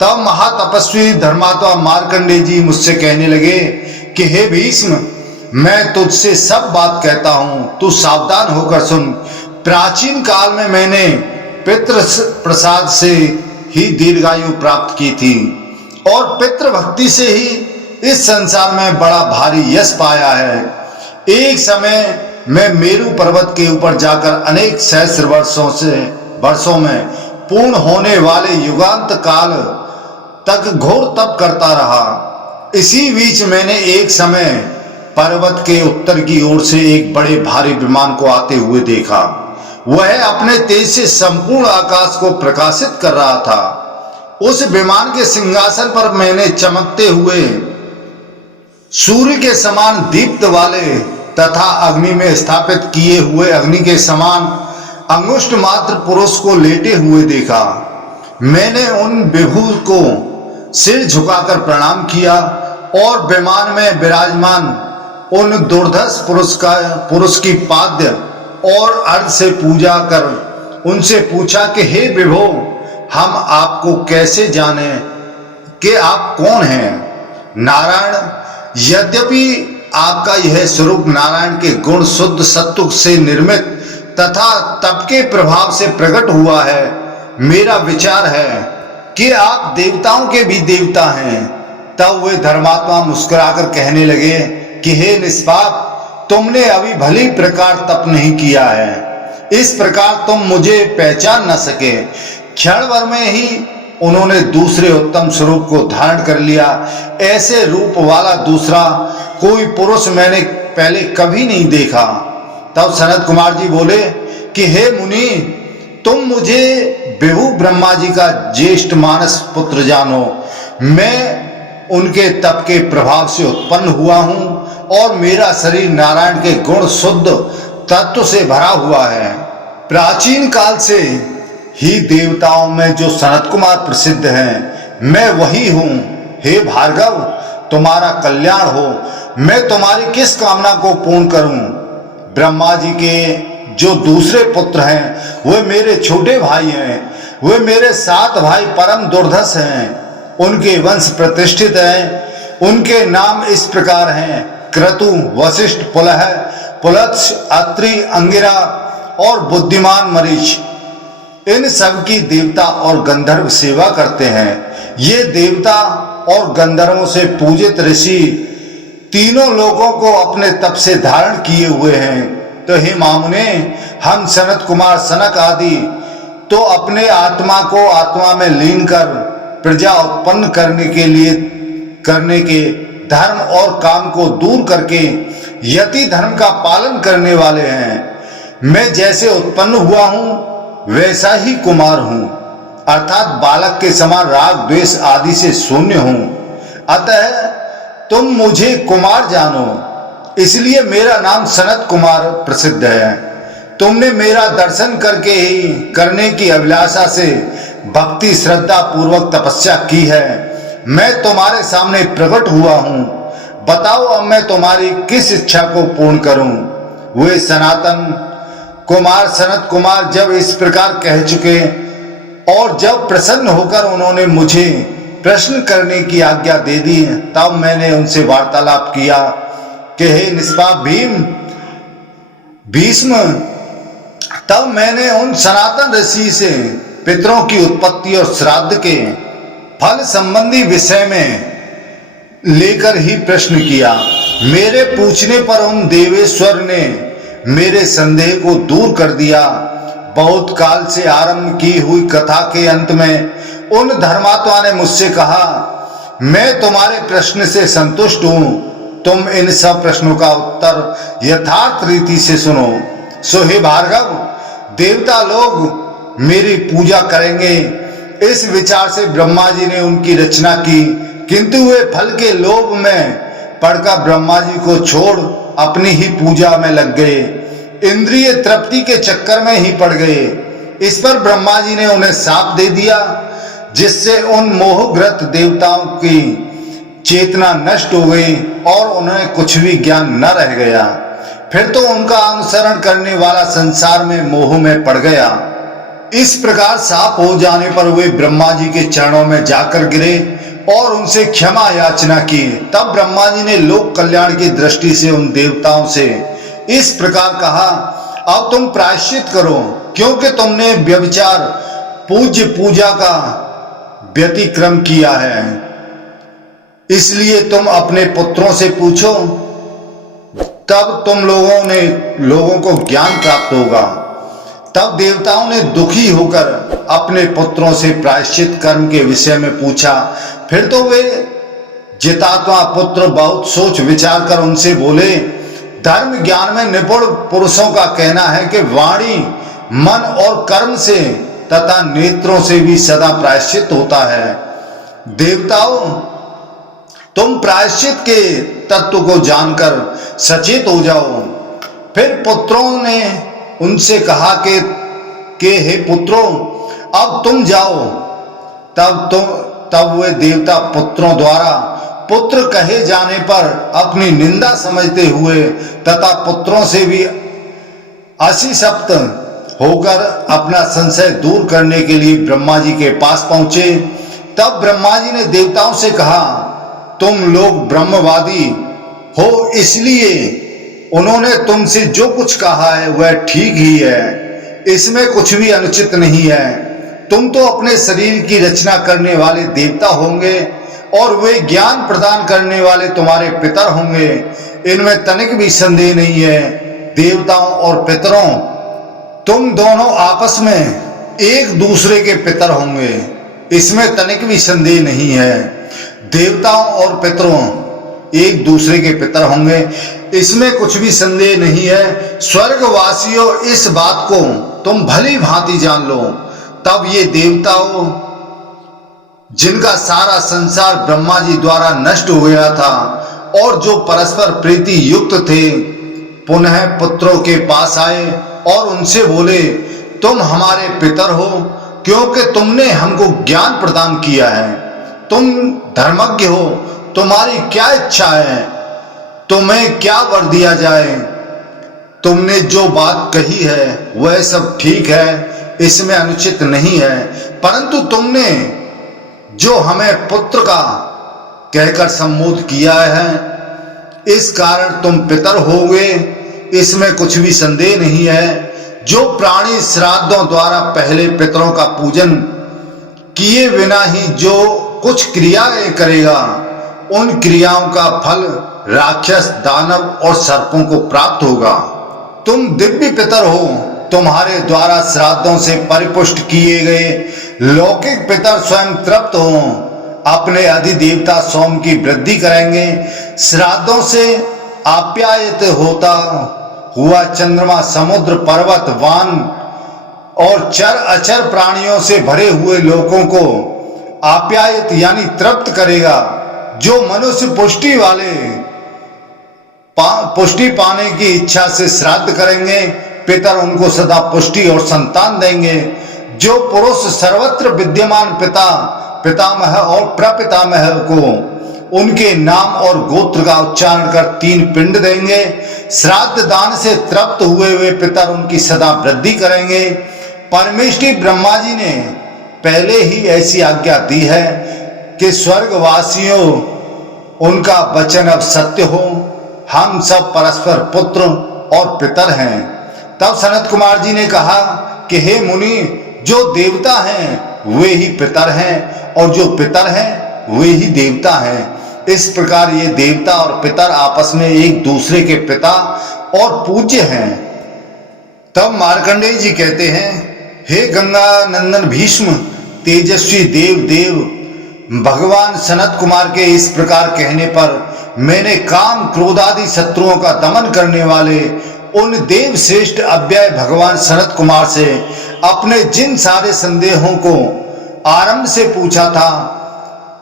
तब महातपस्वी धर्मात्मा मार्कंडेय जी मुझसे कहने लगे कि हे भीष्म, मैं तुझसे सब बात कहता हूं, तू सावधान होकर सुन। प्राचीन काल में मैंने पितृ प्रसाद से ही दीर्घायु प्राप्त की थी और पितृभक्ति से ही इस संसार में बड़ा भारी यश पाया है। एक समय मैं मेरु पर्वत के ऊपर जाकर अनेक सहस्र वर्षों में पूर्ण होने वाले युगांत काल तक घोर तप करता रहा। इसी बीच मैंने एक समय पर्वत के उत्तर की ओर से एक बड़े भारी विमान को आते हुए देखा। वह अपने तेज से संपूर्ण आकाश को प्रकाशित कर रहा था। उस विमान के सिंहासन पर मैंने चमकते हुए सूर्य के समान दीप्त वाले तथा अग्नि में स्थापित किए हुए अग्नि के समान अंगुष्ठ मात्र पुरुष को लेटे हुए देखा। मैंने उन विभु को सिर झुकाकर प्रणाम किया और विमान में विराजमान उन दुर्धर्ष पुरुष की पाद्य और अर्घ से पूजा कर उनसे पूछा कि हे विभो, हम आपको कैसे जाने कि आप कौन हैं? नारायण, यद्यपि आपका यह स्वरूप नारायण के गुण शुद्ध सत्व से निर्मित तथा तप के प्रभाव से प्रकट हुआ है, मेरा विचार है कि आप देवताओं के भी देवता हैं। तब वे धर्मात्मा मुस्कुराकर कहने लगे कि हे निष्पाप, तुमने अभी भली प्रकार तप नहीं किया है, इस प्रकार तुम मुझे पहचान न सके। क्षण भर में ही उन्होंने दूसरे उत्तम स्वरूप को धारण कर लिया। ऐसे रूप वाला दूसरा कोई पुरुष मैंने पहले कभी नहीं देखा। तब सनत कुमार जी बोले कि हे मुनि, तुम मुझे विभु ब्रह्मा जी का ज्येष्ठ मानस पुत्र जानो। मैं उनके तप के प्रभाव से उत्पन्न हुआ हूं और मेरा शरीर नारायण के गुण शुद्ध तत्व से भरा हुआ है। प्राचीन काल से ही देवताओं में जो सनत कुमार प्रसिद्ध हैं, मैं वही हूं। हे भार्गव, तुम्हारा कल्याण हो। मैं तुम्हारी किस कामना को पूर्ण करूं? ब्रह्मा जी के जो दूसरे पुत्र हैं वे मेरे छोटे भाई हैं। वे मेरे 7 भाई परम दुर्धर्ष हैं। उनके वंश प्रतिष्ठित हैं। उनके नाम इस प्रकार हैं: क्रतु, वशिष्ठ, पुलह, पुलत्स, अत्रि, अंगिरा और बुद्धिमान मरीच। इन सब की देवता और गंधर्व सेवा करते हैं। ये देवता और गंधर्वों से पूजित ऋषि तीनों लोगों को अपने तप से धारण किए हुए हैं। तो हे मामुने, हम सनत कुमार सनक आदि तो अपने आत्मा को आत्मा में लीन कर प्रजा उत्पन्न करने के धर्म और काम को दूर करके यति धर्म का पालन करने वाले हैं। मैं जैसे उत्पन्न हुआ हूं वैसा ही कुमार हूं, अर्थात बालक के समान राग द्वेष आदि से शून्य हूं। अतः तुम मुझे कुमार जानो, इसलिए मेरा नाम सनत कुमार प्रसिद्ध है। तुमने मेरा दर्शन करने की अभिलाषा से भक्ति श्रद्धा पूर्वक तपस्या की है। मैं तुम्हारे सामने प्रकट हुआ हूं। बताओ, अब मैं तुम्हारी किस इच्छा को पूर्ण करूं? वे सनातन कुमार सनत कुमार जब इस प्रकार कह चुके और जब प्रसन्न होकर उन्होंने मुझे प्रश्न करने की आज्ञा दे दी, तब मैंने उनसे वार्तालाप किया कि हे निष्पाप भीष्म, तब मैंने उन सनातन ऋषि से पितरों की उत्पत्ति और श्राद्ध के फल संबंधी विषय में लेकर ही प्रश्न किया। मेरे पूछने पर उन देवेश्वर ने मेरे संदेह को दूर कर दिया। बहुत काल से आरंभ की हुई कथा के अंत में उन धर्मात्मा ने मुझसे कहा, मैं तुम्हारे प्रश्न से संतुष्ट हूं। तुम इन सब प्रश्नों का उत्तर यथार्थ रीति से सुनो। सो हे भार्गव, देवता लोग मेरी पूजा करेंगे, इस विचार से ब्रह्मा जी ने उनकी रचना की, किंतु वे फल के लोभ में पड़कर ब्रह्मा जी को छोड़ अपनी ही पूजा में लग गए, इंद्रिय तृप्ति के चक्कर में ही पड़ गए। इस पर ब्रह्मा जी ने उन्हें शाप दे दिया, जिससे उन मोहग्रस्त देवताओं की चेतना नष्ट हो गई और उन्हें कुछ भी ज्ञान न रह गया। फिर तो उनका अनुसरण करने वाला संसार में मोह में पड़ गया। इस प्रकार शाप हो जाने पर वे ब्रह्मा जी के चरणों में जाकर गिरे और उनसे क्षमा याचना की। तब ब्रह्मा जी ने लोक कल्याण की दृष्टि से उन देवताओं से इस प्रकार कहा, अब तुम प्रायश्चित करो, क्योंकि तुमने व्यभिचार पूज्य पूजा का व्यतिक्रम किया है। इसलिए तुम अपने पुत्रों से पूछो, तब तुम लोगों को ज्ञान प्राप्त होगा। तब देवताओं ने दुखी होकर अपने पुत्रों से प्रायश्चित कर्म के विषय में पूछा। फिर तो वे जितात्मा पुत्र बहुत सोच विचार कर उनसे बोले, धर्म ज्ञान में निपुण पुरुषों का कहना है कि वाणी, मन और कर्म से तथा नेत्रों से भी सदा प्रायश्चित होता है। देवताओं, तुम प्रायश्चित के तत्व को जानकर सचेत हो जाओ। फिर पुत्रों ने उनसे कहा कि हे पुत्रों, अब तुम जाओ। तब वे देवता पुत्रों द्वारा पुत्र कहे जाने पर अपनी निंदा समझते हुए तथा पुत्रों से भी असिसप्त होकर अपना संशय दूर करने के लिए ब्रह्मा जी के पास पहुंचे। तब ब्रह्मा जी ने देवताओं से कहा, तुम लोग ब्रह्मवादी हो, इसलिए उन्होंने तुमसे जो कुछ कहा है वह ठीक ही है, इसमें कुछ भी अनुचित नहीं है। तुम तो अपने शरीर की रचना करने वाले देवता होंगे और वे ज्ञान प्रदान करने वाले तुम्हारे पितर होंगे, इनमें तनिक भी संदेह नहीं है। देवताओं और पितरों, तुम दोनों आपस में एक दूसरे के पितर होंगे, इसमें तनिक भी संदेह नहीं है। देवताओं और पितरों एक दूसरे के पितर होंगे, इसमें कुछ भी संदेह नहीं है। स्वर्गवासियों, इस बात को तुम भली भांति जान लो। तब ये देवताओं, जिनका सारा संसार ब्रह्मा जी द्वारा नष्ट हो गया था और जो परस्पर प्रीति युक्त थे, पुनः पुत्रों के पास आए और उनसे बोले, तुम हमारे पितर हो, क्योंकि तुमने हमको ज्ञान प्रदान किया है। तुम धर्मज्ञ हो, तुम्हारी क्या इच्छा है, तुम्हें क्या वर दिया जाए। तुमने जो बात कही है वह सब ठीक है, इसमें अनुचित नहीं है, परंतु तुमने जो हमें पुत्र का कहकर संबोध किया है, इस कारण तुम पितर होगे, इसमें कुछ भी संदेह नहीं है। जो प्राणी श्राद्धों द्वारा पहले पितरों का पूजन किए बिना ही जो कुछ क्रियाएं करेगा, उन क्रियाओं का फल राक्षस, दानव और सर्पों को प्राप्त होगा। तुम दिव्य पितर हो, तुम्हारे द्वारा श्राद्धों से परिपुष्ट किए गए लौकिक पितर स्वयं तृप्त हो, अपने अधिदेवता सोम की वृद्धि करेंगे। श्राद्धों से आप्यायित होता हुआ चंद्रमा समुद्र, पर्वत, वान और चर अचर प्राणियों से भरे हुए लोगों को आप्यायित यानी तृप्त करेगा। जो मनुष्य पुष्टि पाने की इच्छा से श्राद्ध करेंगे, पितर उनको सदा पुष्टि और संतान देंगे। जो पुरुष सर्वत्र विद्यमान पिता, पितामह और प्रपितामह को उनके नाम और गोत्र का उच्चारण कर 3 पिंड देंगे, श्राद्ध दान से तृप्त हुए पितर उनकी सदा वृद्धि करेंगे। परमेष्ठी ब्रह्मा जी ने पहले ही ऐसी आज्ञा दी है कि स्वर्गवासियों, उनका वचन अब सत्य हो, हम सब परस्पर पुत्र और पितर हैं। तब सनत कुमार जी ने कहा कि हे मुनि, जो देवता हैं वे ही पितर हैं और जो पितर हैं वे ही देवता हैं। इस प्रकार ये देवता और पितर आपस में एक दूसरे के पिता और पूज्य हैं। तब मार्कंडेय जी कहते हैं, हे गंगा नंदन भीष्म, तेजस्वी देव, भगवान सनत कुमार के इस प्रकार कहने पर मैंने काम क्रोध आदि शत्रुओं का दमन करने वाले उन देव श्रेष्ठ अव्यय भगवान सनत कुमार से अपने जिन सारे संदेहों को आरंभ से पूछा था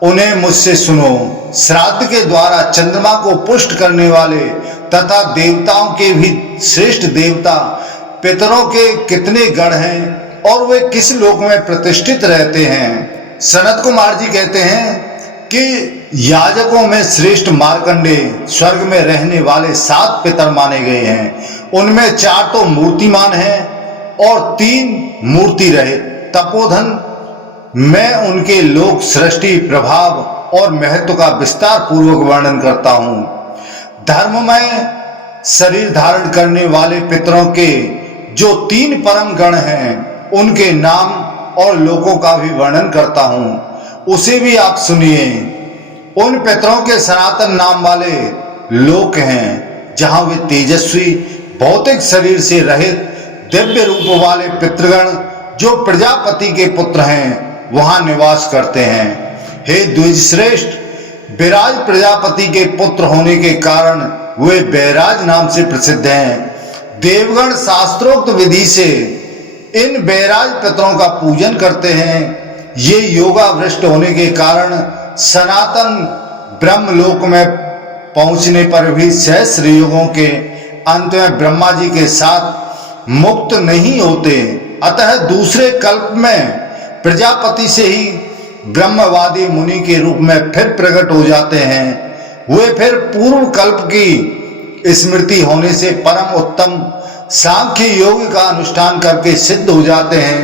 उन्हें मुझसे सुनो। श्राद्ध के द्वारा चंद्रमा को पुष्ट करने वाले तथा देवताओं के भी श्रेष्ठ देवता पितरों के कितने गण हैं और वे किस लोक में प्रतिष्ठित रहते हैं। सनत कुमार जी कहते हैं कि याजकों में श्रेष्ठ मार्कंडे स्वर्ग में रहने वाले 7 पितर माने गए हैं। उनमें 4 तो मूर्तिमान हैं और 3 मूर्ति रहे। तपोधन मैं उनके लोक सृष्टि प्रभाव और महत्व का विस्तार पूर्वक वर्णन करता हूं। धर्ममय शरीर धारण करने वाले पितरों के जो 3 परम गण हैं उनके नाम और लोकों का भी वर्णन करता हूं, उसे भी आप सुनिए। उन पितरों के सनातन नाम वाले लोक हैं जहां वे तेजस्वी भौतिक शरीर से रहित दिव्य रूप वाले पितृगण जो प्रजापति के पुत्र हैं वहां निवास करते हैं। हे द्विजश्रेष्ठ, बैराज प्रजापति के पुत्र होने के कारण वे बैराज नाम से प्रसिद्ध हैं। देवगण शास्त्रोक्त विधि से इन बैराज पितरों का पूजन करते हैं। ये योगाभ्रष्ट होने के कारण सनातन ब्रह्मलोक में पहुंचने पर भी सहस्र युगों के अंत में ब्रह्मा जी के साथ मुक्त नहीं होते। अतः दूसरे कल्प में प्रजापति से ही ब्रह्मवादी मुनि के रूप में फिर प्रकट हो जाते हैं। वे फिर पूर्व कल्प की स्मृति होने से परम उत्तम सांख्य योग का अनुष्ठान करके सिद्ध हो जाते हैं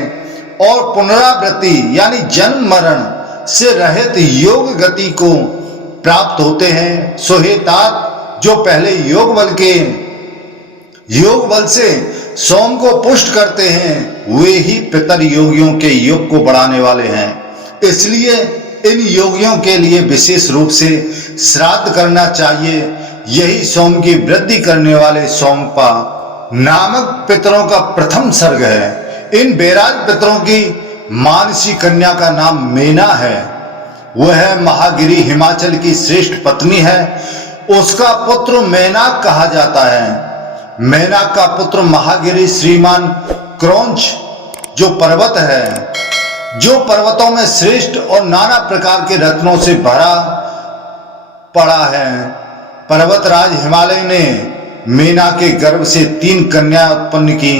और पुनरावृत्ति यानी जन्म मरण से रहित योग गति को प्राप्त होते हैं। सो हे तात, जो पहले योग बल से सोम को पुष्ट करते हैं वे ही पितर योगियों के योग को बढ़ाने वाले हैं। इसलिए इन योगियों के लिए विशेष रूप से श्राद्ध करना चाहिए। यही सोम की वृद्धि करने वाले सोमपा नामक पितरों का प्रथम सर्ग है। इन बैराज पितरों की मानसी कन्या का नाम मेना है। वह महागिरी हिमाचल की श्रेष्ठ पत्नी है। उसका पुत्र मैनाक कहा जाता है। मैनाक का पुत्र महागिरी श्रीमान क्रौंच जो पर्वत है, जो पर्वतों में श्रेष्ठ और नाना प्रकार के रत्नों से भरा पड़ा है। पर्वतराज हिमालय ने मेना के गर्भ से 3 कन्याएं उत्पन्न की,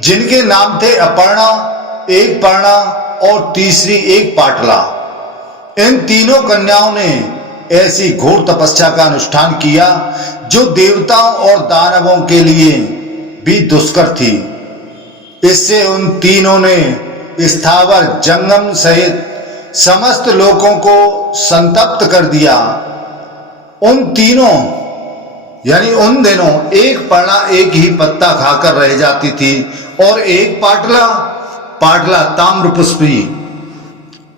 जिनके नाम थे अपर्णा, एक पर्णा और तीसरी एक पाटला। इन तीनों कन्याओं ने ऐसी घोर तपस्या का अनुष्ठान किया जो देवताओं और दानवों के लिए भी दुष्कर थी। इससे उन तीनों ने स्थावर जंगम सहित समस्त लोगों को संतप्त कर दिया। उन तीनों यानी उन दिनों एक पर्णा एक ही पत्ता खाकर रह जाती थी और एक पाटला ताम्र पुष्पी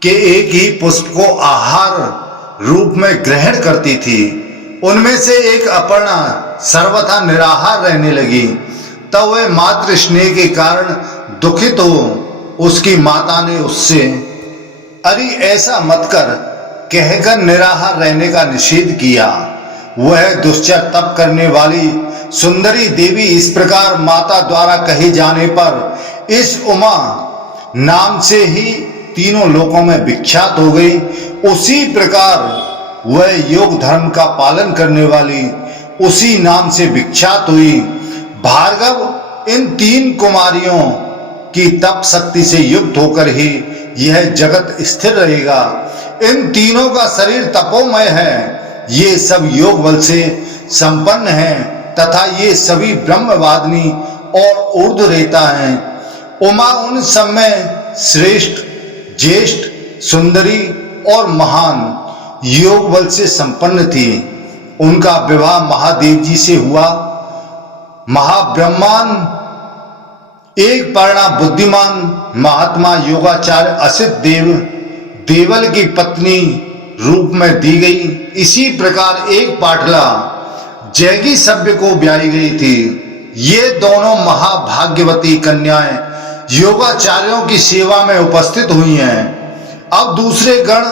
के एक ही पुष्प को आहार रूप में ग्रहण करती थी। उनमें से एक अपर्णा सर्वथा निराहार रहने लगी। तब वह मातृ स्नेह के कारण दुखित हो उसकी माता ने उससे अरे ऐसा मत कर कहकर निराहार रहने का निषेध किया। वह दुश्चर तप करने वाली सुंदरी देवी इस प्रकार माता द्वारा कहे जाने पर इस उमा नाम से ही तीनों लोकों में विख्यात हो गई। उसी प्रकार वह योग धर्म का पालन करने वाली उसी नाम से विख्यात हुई। भार्गव इन 3 कुमारियों की तप शक्ति से युक्त होकर ही यह जगत स्थिर रहेगा। इन तीनों का शरीर तपोमय है। ये सब योग बल से संपन्न हैं तथा ये सभी ब्रह्मवादिनी और ऊर्ध्व रेता हैं। उमा उन सब में श्रेष्ठ, ज्येष्ठ, सुंदरी और महान योग बल से संपन्न थी। उनका विवाह महादेव जी से हुआ। महाब्रह्मान एक पर्णा बुद्धिमान महात्मा योगाचार्य असित देवल की पत्नी रूप में दी गई। इसी प्रकार एक पाटला जैगी सभ्य को ब्याही गई थी। ये दोनों महाभाग्यवती कन्याएं योगाचार्यों की सेवा में उपस्थित हुई हैं। अब दूसरे गण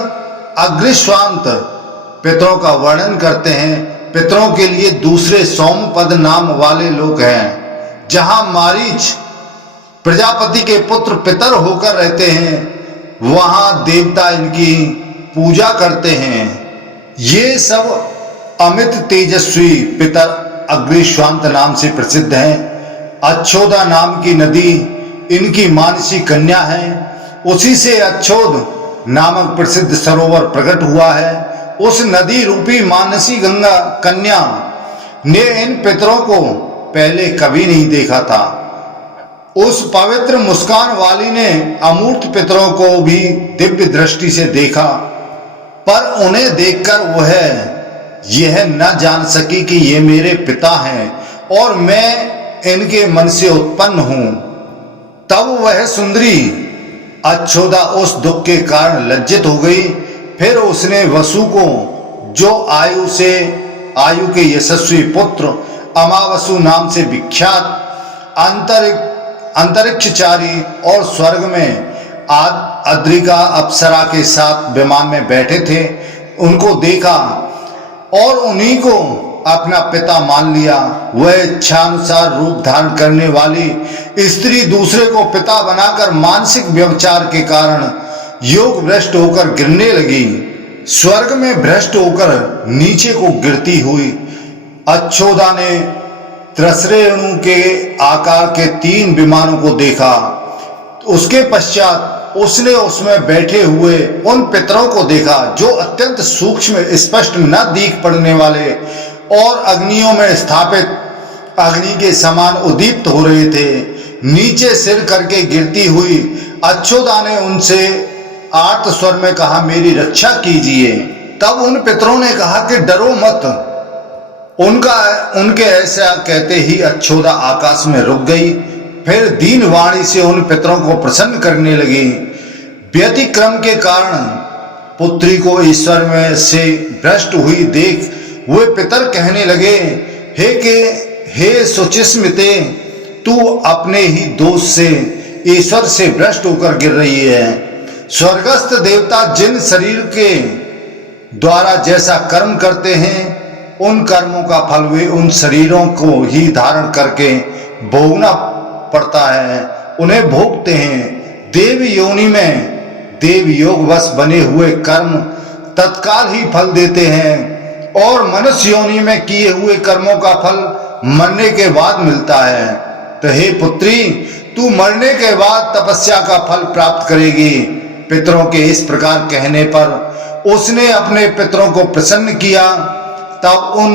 अग्निश्वांत पितरों का वर्णन करते हैं। पितरों के लिए दूसरे सोमपद नाम वाले लोग हैं। जहां मारीच प्रजापति के पुत्र पितर होकर रहते हैं, वहां देवता इनकी पूजा करते हैं। ये सब अमित तेजस्वी पितर अग्निश्वांत नाम से प्रसिद्ध हैं। अच्छोदा नाम की नदी इनकी मानसी कन्या है। उसी से अच्छोद नामक प्रसिद्ध सरोवर प्रकट हुआ है। उस नदी रूपी मानसी गंगा कन्या ने इन पितरों को पहले कभी नहीं देखा था। उस पवित्र मुस्कान वाली ने अमूर्त पितरों को भी दिव्य दृष्टि से देखा, पर उन्हें देखकर वह यह न जान सकी कि ये मेरे पिता हैं और मैं इनके मन से उत्पन्न हूं। तब वह सुंदरी अच्छोदा उस दुख के कारण लज्जित हो गई। फिर उसने वसु को, जो आयु के यशस्वी पुत्र अमावसु नाम से विख्यात अंतरिक्षचारी और स्वर्ग में अद्रिका अप्सरा के साथ विमान में बैठे थे, उनको देखा और उन्हीं को अपना पिता मान लिया। वह इच्छानुसार रूप धारण करने वाली स्त्री दूसरे को पिता बनाकर मानसिक व्यभिचार के कारण योग भ्रष्ट होकर गिरने लगी। स्वर्ग में भ्रष्ट होकर नीचे को गिरती हुई अच्छोदा ने त्रसरेणु के आकार के 3 विमानों को देखा। उसके पश्चात उसने उसमें बैठे हुए उन पितरों को देखा, जो अत्यंत सूक्ष्म, स्पष्ट न दिख पड़ने वाले और अग्नियों में स्थापित अग्नि के समान उद्दीप्त हो रहे थे। नीचे सिर करके गिरती हुई अच्छोदा ने उनसे आर्त स्वर में कहा, मेरी रक्षा कीजिए। तब उन पितरों ने कहा कि डरो मत। उनके ऐसा कहते ही अच्छोदा आकाश में रुक गई। फिर दीन वाणी से उन पितरों को प्रसन्न करने लगी। व्यतिक्रम के कारण पुत्री को ईश्वर में से भ्रष्ट हुई देख वे पितर कहने लगे, हे सुचिस्मिते, तू अपने ही दोष से ईश्वर से भ्रष्ट होकर गिर रही है। स्वर्गस्थ देवता जिन शरीर के द्वारा जैसा कर्म करते हैं, उन कर्मों का फल वे उन शरीरों को ही धारण करके भोगना पड़ता है, उन्हें भोगते हैं। देव योनि में देव योगवश बने हुए कर्म तत्काल ही फल देते हैं और मनुष्य योनि में किए हुए कर्मों का फल मरने के बाद मिलता है। तो हे पुत्री, तू मरने के बाद तपस्या का फल प्राप्त करेगी। पितरों के इस प्रकार कहने पर उसने अपने पितरों को प्रसन्न किया। तब उन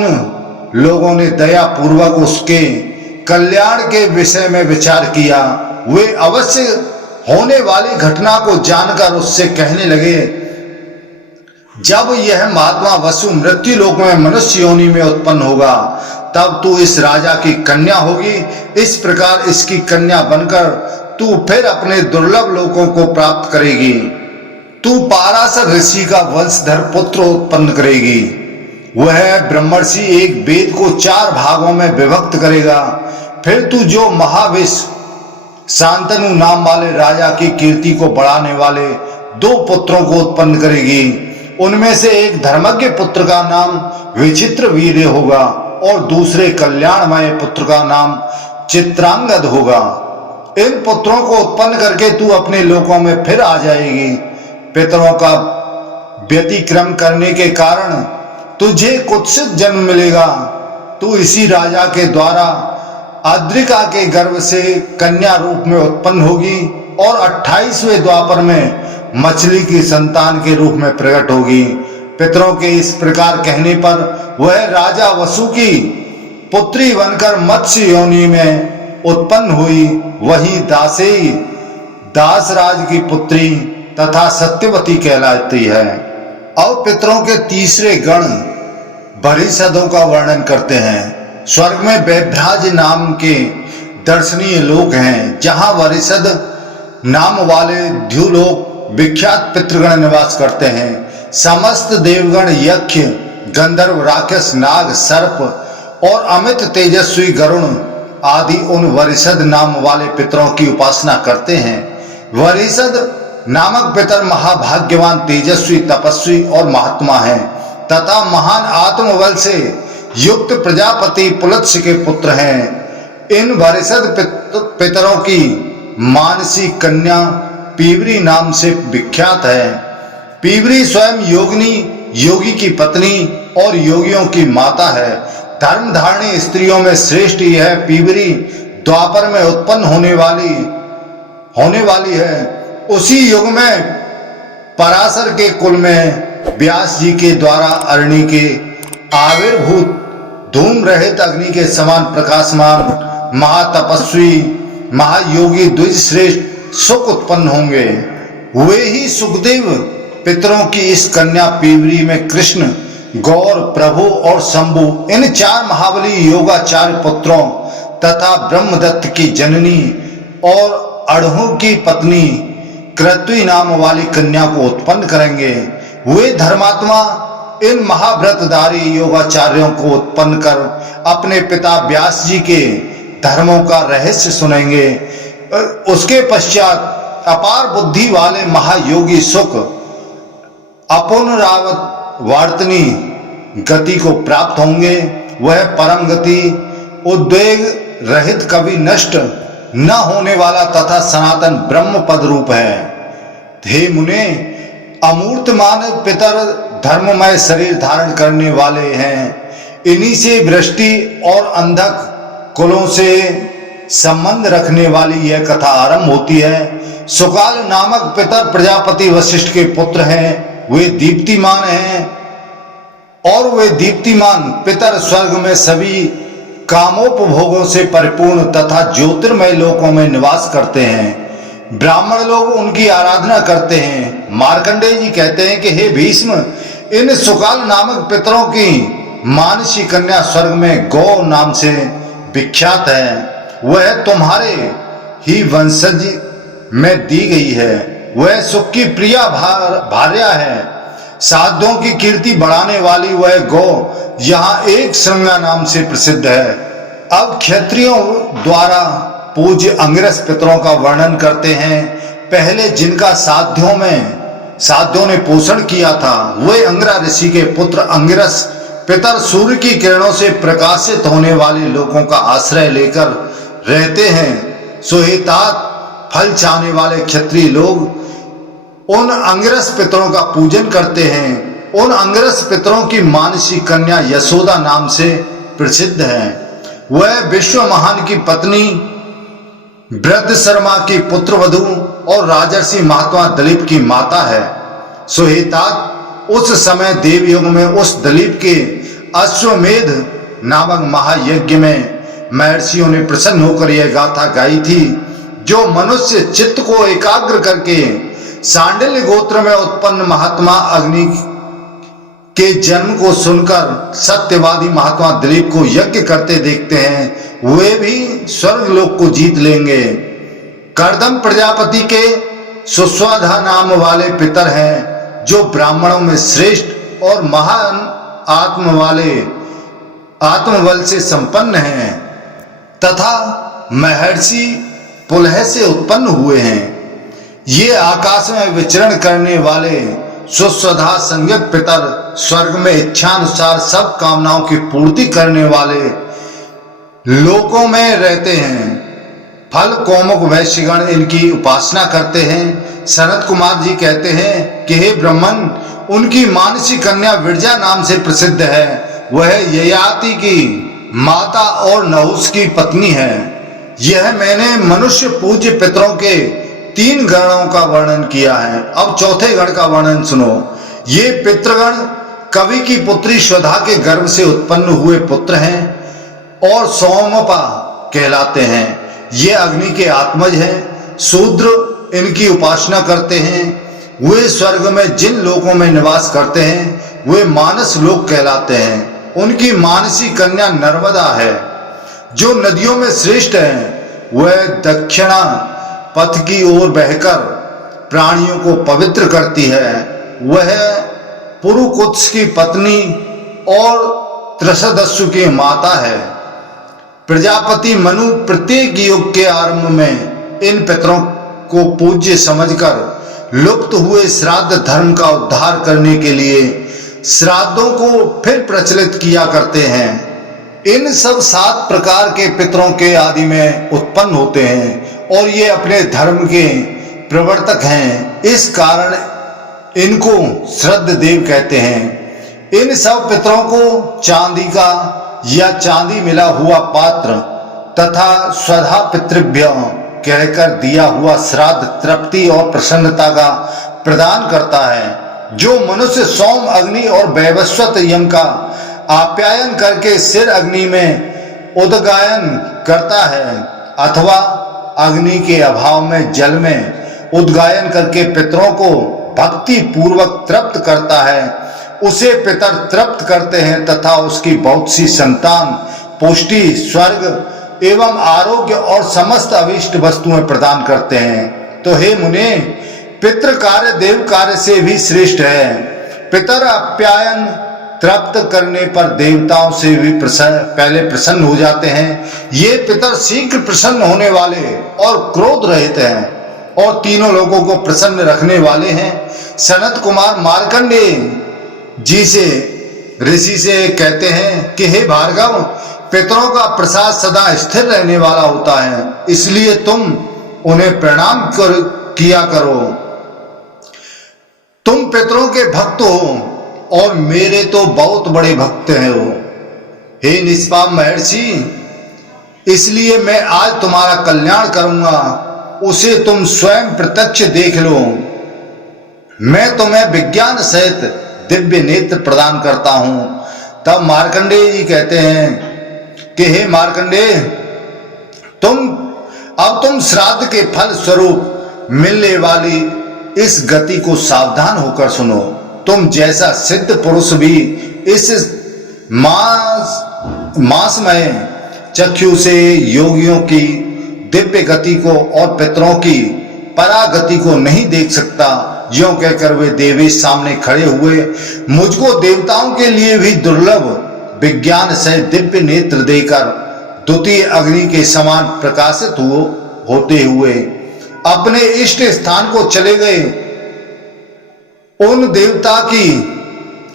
लोगों ने दया पूर्वक उसके कल्याण के विषय में विचार किया। वे अवश्य होने वाली घटना को जानकर उससे कहने लगे, जब यह महात्मा वसु मृत्यु लोक में मनुष्य योनि में उत्पन्न होगा, तब तू इस राजा की कन्या होगी। इस प्रकार इसकी कन्या बनकर तू फिर अपने दुर्लभ लोकों को प्राप्त करेगी। तू पाराशर ऋषि का वंशधर पुत्र उत्पन्न करेगी। वह ब्रह्मर्षि एक वेद को 4 भागों में विभक्त करेगा। फिर तू जो महाविष शांतनु नाम वाले राजा की कीर्ति को बढ़ाने वाले 2 पुत्रों को उत्पन्न करेगी। उनमें से एक धर्मज्ञ पुत्र का नाम विचित्र वीर्य होगा और दूसरे कल्याणमय पुत्र का नाम चित्रांगद होगा। इन पुत्रों को उत्पन्न करके तू अपने लोकों में फिर आ जाएगी। पितरों का व्यतिक्रम करने के कारण तुझे कुत्सित जन्म मिलेगा। तू इसी राजा के द्वारा अद्रिका के गर्भ से कन्या रूप में उत्पन्न होगी और 28वें द्वापर में मछली की संतान के रूप में प्रकट होगी। पितरों के इस प्रकार कहने पर वह राजा वसु की पुत्री बनकर मत्स्य योनि में उत्पन्न हुई। वही दासेई दासराज की पुत्री तथा सत्यवती कहलाती है। अब पितरों के तीसरे गण वरिषदों का वर्णन करते हैं। स्वर्ग में वैभ्राज नाम के दर्शनीय लोक हैं, जहां वरिषद नाम वाले द्युलोक विख्यात पितृगण निवास करते हैं। समस्त देवगण यक्ष, गंधर्व, राक्षस, नाग, सर्प और अमित तेजस्वी गरुण आदि उन वरिषद नाम वाले पितरों की उपासना करते हैं। वरिषद नामक पितर महाभाग्यवान, तेजस्वी, तपस्वी और महात्मा हैं तथा महान आत्मबल से युक्त प्रजापति पुलत्स्य के पुत्र हैं। इन वरिष्ठ पितरों की मानसी कन्या पीवरी नाम से विख्यात है। पीवरी स्वयं योगिनी, योगी की पत्नी और योगियों की माता है। धर्म धारणी स्त्रियों में श्रेष्ठ यह पीवरी द्वापर में उत्पन्न होने वाली है। उसी युग में पराशर के कुल में व्यास जी के द्वारा अरणी के आविर्भूत धूम रहित अग्नि के समान प्रकाशमान महातपस्वी महायोगी द्विज श्रेष्ठ सुख उत्पन्न होंगे। वे ही सुखदेव पितरों की इस कन्या पीवरी में कृष्ण, गौर, प्रभु और शंभु इन चार महाबली योगाचार्य पुत्रों तथा ब्रह्मदत्त की जननी और अड़हु की पत्नी कृत्वी नाम वाली कन्या को उत्पन्न करेंगे। वे धर्मात्मा इन महाव्रतधारी योगाचार्यों को उत्पन्न कर अपने पिता व्यास जी के धर्मों का रहस्य सुनेंगे। उसके पश्चात अपार बुद्धि वाले महायोगी सुख अपुनरावर्तनी गति को प्राप्त होंगे। वह परम गति उद्वेग रहित, कभी नष्ट न होने वाला तथा सनातन ब्रह्म पद रूप है। हे मुने, अमूर्तमान पितर धर्ममय शरीर धारण करने वाले हैं। इन्हीं से वृष्टि और अंधक कुलों से संबंध रखने वाली यह कथा आरंभ होती है। सुकाल नामक पितर प्रजापति वशिष्ठ के पुत्र हैं। वे दीप्तिमान हैं और वे दीप्तिमान पितर स्वर्ग में सभी कामोपभोगों से परिपूर्ण तथा ज्योतिर्मय लोकों में निवास करते हैं। ब्राह्मण लोग उनकी आराधना करते हैं। मार्कंडेय जी कहते हैं कि हे भीष्म, इन सुकाल नामक पितरों की मानसी कन्या स्वर्ग में गौ नाम से विख्यात है। वह तुम्हारे ही वंशज में दी गई है। वह सुख की प्रिया भार्या है। साधुओं की कीर्ति बढ़ाने वाली वह गौ यहाँ एक श्रृंगा नाम से प्रसिद्ध है। अब क्षत्रियों द्वारा पूज्य अंगिरस पितरों का वर्णन करते हैं। पहले जिनका साध्यों ने पोषण किया था, वे अंगिरा ऋषि के पुत्र अंगिरस पितर सूर्य की किरणों से प्रकाशित होने वाले लोगों का आश्रय लेकर रहते हैं। सुहितात फल चाहने वाले क्षत्रिय लोग उन अंगिरस पितरों का पूजन करते हैं। उन अंगिरस पितरों की मानसी कन्या यशोदा नाम से प्रसिद्ध है। वह विश्व महान की पत्नी वृद्ध शर्मा की पुत्रवधू और राजर्षि महात्मा दिलीप की माता है। सुहितात उस समय देवयुग में उस दिलीप के अश्वमेध नामक महायज्ञ में महर्षियों ने प्रसन्न होकर यह गाथा गाई थी, जो मनुष्य चित्त को एकाग्र करके सांडिल्य गोत्र में उत्पन्न महात्मा अग्नि के जन्म को सुनकर सत्यवादी महात्मा दिलीप को यज्ञ करते देखते हैं, वे भी स्वर्ग लोक को जीत लेंगे। कर्दम प्रजापति के सुस्वाधा नाम वाले पितर हैं, जो ब्राह्मणों में श्रेष्ठ और महान आत्मबल से संपन्न हैं तथा महर्षि पुलह से उत्पन्न हुए हैं। ये आकाश में विचरण करने वाले सुस्वधा संज्ञक पितर स्वर्ग में इच्छानुसार सब कामनाओं की पूर्ति करने वाले लोकों में रहते हैं। फल कोमुक वैश्यगण इनकी उपासना करते हैं। सनत कुमार जी कहते हैं कि हे ब्राह्मण, उनकी मानसी कन्या विरजा नाम से प्रसिद्ध है। वह ययाति की माता और नहुस की पत्नी है। यह मैंने मनुष्य पूज्य पितरों के 3 गणों का वर्णन किया है। अब चौथे गण का वर्णन सुनो। ये पितृगण कवि की पुत्री श्वधा के गर्भ से उत्पन्न हुए पुत्र हैं और सोमपा कहलाते हैं। ये अग्नि के आत्मज हैं। शूद्र इनकी उपासना करते हैं। वे स्वर्ग में जिन लोकों में निवास करते हैं, वे मानस लोक कहलाते हैं। उनकी मानसी कन्या नर्मदा है, जो नदियों में श्रेष्ठ है। वह दक्षिणा पथ की ओर बहकर प्राणियों को पवित्र करती है। वह पुरुकुत्स की पत्नी और त्रसदस्यु की माता है। प्रजापति मनु प्रत्येक युग के आरंभ में इन पितरों को पूज्य समझकर लुप्त हुए श्राद्ध धर्म का उद्धार करने के लिए श्राद्धों को फिर प्रचलित किया करते हैं। इन सब 7 प्रकार के पितरों के आदि में उत्पन्न होते हैं और ये अपने धर्म के प्रवर्तक हैं। इस कारण इनको श्रद्ध देव कहते हैं। इन सब पितरों को चांदी का या चांदी मिला हुआ पात्र तथा स्वधा पितृभ्य कहकर दिया हुआ श्राद्ध तृप्ति और प्रसन्नता का प्रदान करता है। जो मनुष्य सोम अग्नि और वैवस्वत यम का आप्यायन करके सिर अग्नि में उदगायन करता है अथवा अग्नि के अभाव में जल में उदगायन करके पितरों को भक्ति पूर्वक तृप्त करता है, उसे पितर तृप्त करते हैं तथा उसकी बहुत सी संतान, पुष्टि, स्वर्ग एवं आरोग्य और समस्त अभीष्ट वस्तुएं प्रदान करते हैं। तो हे मुने, पितृ कार्य देव कार्य से भी श्रेष्ठ है। पितर आप्यायन तृप्त करने पर देवताओं से भी पहले प्रसन्न हो जाते हैं। ये पितर शीघ्र प्रसन्न होने वाले और क्रोध रहित हैं और तीनों लोगों को प्रसन्न रखने वाले हैं। सनत कुमार मार्कंडेय जी से ऋषि से कहते हैं कि हे भार्गव, पितरों का प्रसाद सदा स्थिर रहने वाला होता है, इसलिए तुम उन्हें प्रणाम किया करो। तुम पितरों के भक्त हो और मेरे तो बहुत बड़े भक्त हैं हो। हे निष्पाप महर्षि, इसलिए मैं आज तुम्हारा कल्याण करूंगा, उसे तुम स्वयं प्रत्यक्ष देख लो। मैं तुम्हें विज्ञान सहित दिव्य नेत्र प्रदान करता हूं। तब मार्कंडेय जी कहते हैं कि हे मार्कंडेय, तुम श्राद्ध के फल स्वरूप मिलने वाली इस गति को सावधान होकर सुनो। तुम जैसा सिद्ध पुरुष भी इस मासमय चक्षु से योगियों की दिव्य गति को और पितरों की परागति को नहीं देख सकता। ज्यों कहकर वे देवेश सामने खड़े हुए मुझको देवताओं के लिए भी दुर्लभ विज्ञान से दिव्य नेत्र देकर द्वितीय अग्नि के समान प्रकाशित होते हुए अपने इष्ट स्थान को चले गए। उन देवता की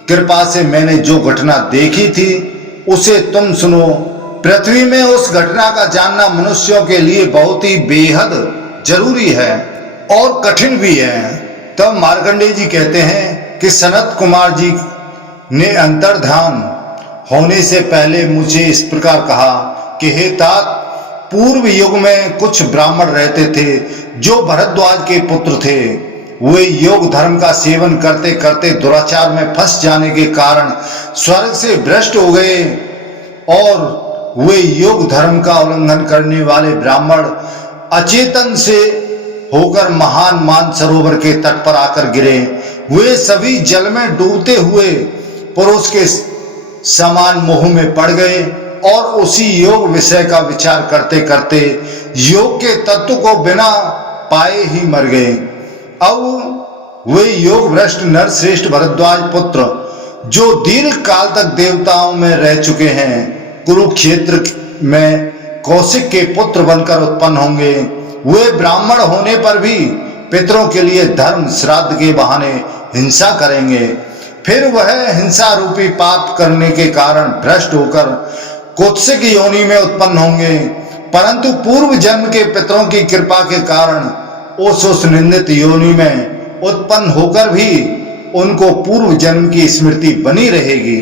कृपा से मैंने जो घटना देखी थी उसे तुम सुनो। पृथ्वी में उस घटना का जानना मनुष्यों के लिए बहुत ही बेहद जरूरी है और कठिन भी है। तब मार्कंडेय जी कहते हैं कि सनत कुमार जी ने अंतर्ध्यान होने से पहले मुझे इस प्रकार कहा कि हे तात, पूर्व युग में कुछ ब्राह्मण रहते थे जो भरद्वाज के पुत्र थे। वे योग धर्म का सेवन करते करते दुराचार में फंस जाने के कारण स्वर्ग से भ्रष्ट हो गए और वे योग धर्म का उल्लंघन करने वाले ब्राह्मण अचेतन से होकर महान मानसरोवर के तट पर आकर गिरे। वे सभी जल में डूबते हुए पुरुष के समान मोह में पड़ गए और उसी योग विषय का विचार करते करते योग के तत्व को बिना पाए ही मर गए। अब वे योग भ्रष्ट नर श्रेष्ठ भरद्वाज पुत्र जो दीर्घ काल तक देवताओं में रह चुके हैं, कुरुक्षेत्र में कौशिक के पुत्र बनकर उत्पन्न होंगे। वे ब्राह्मण होने पर भी पितरों के लिए धर्म श्राद्ध के बहाने हिंसा करेंगे। फिर वह हिंसा रूपी पाप करने के कारण भ्रष्ट होकर कुत्सिक योनि में उत्पन्न होंगे, परंतु पूर्व जन्म के पितरों की कृपा के कारण उस निंदित योनि में उत्पन्न होकर भी उनको पूर्व जन्म की स्मृति बनी रहेगी।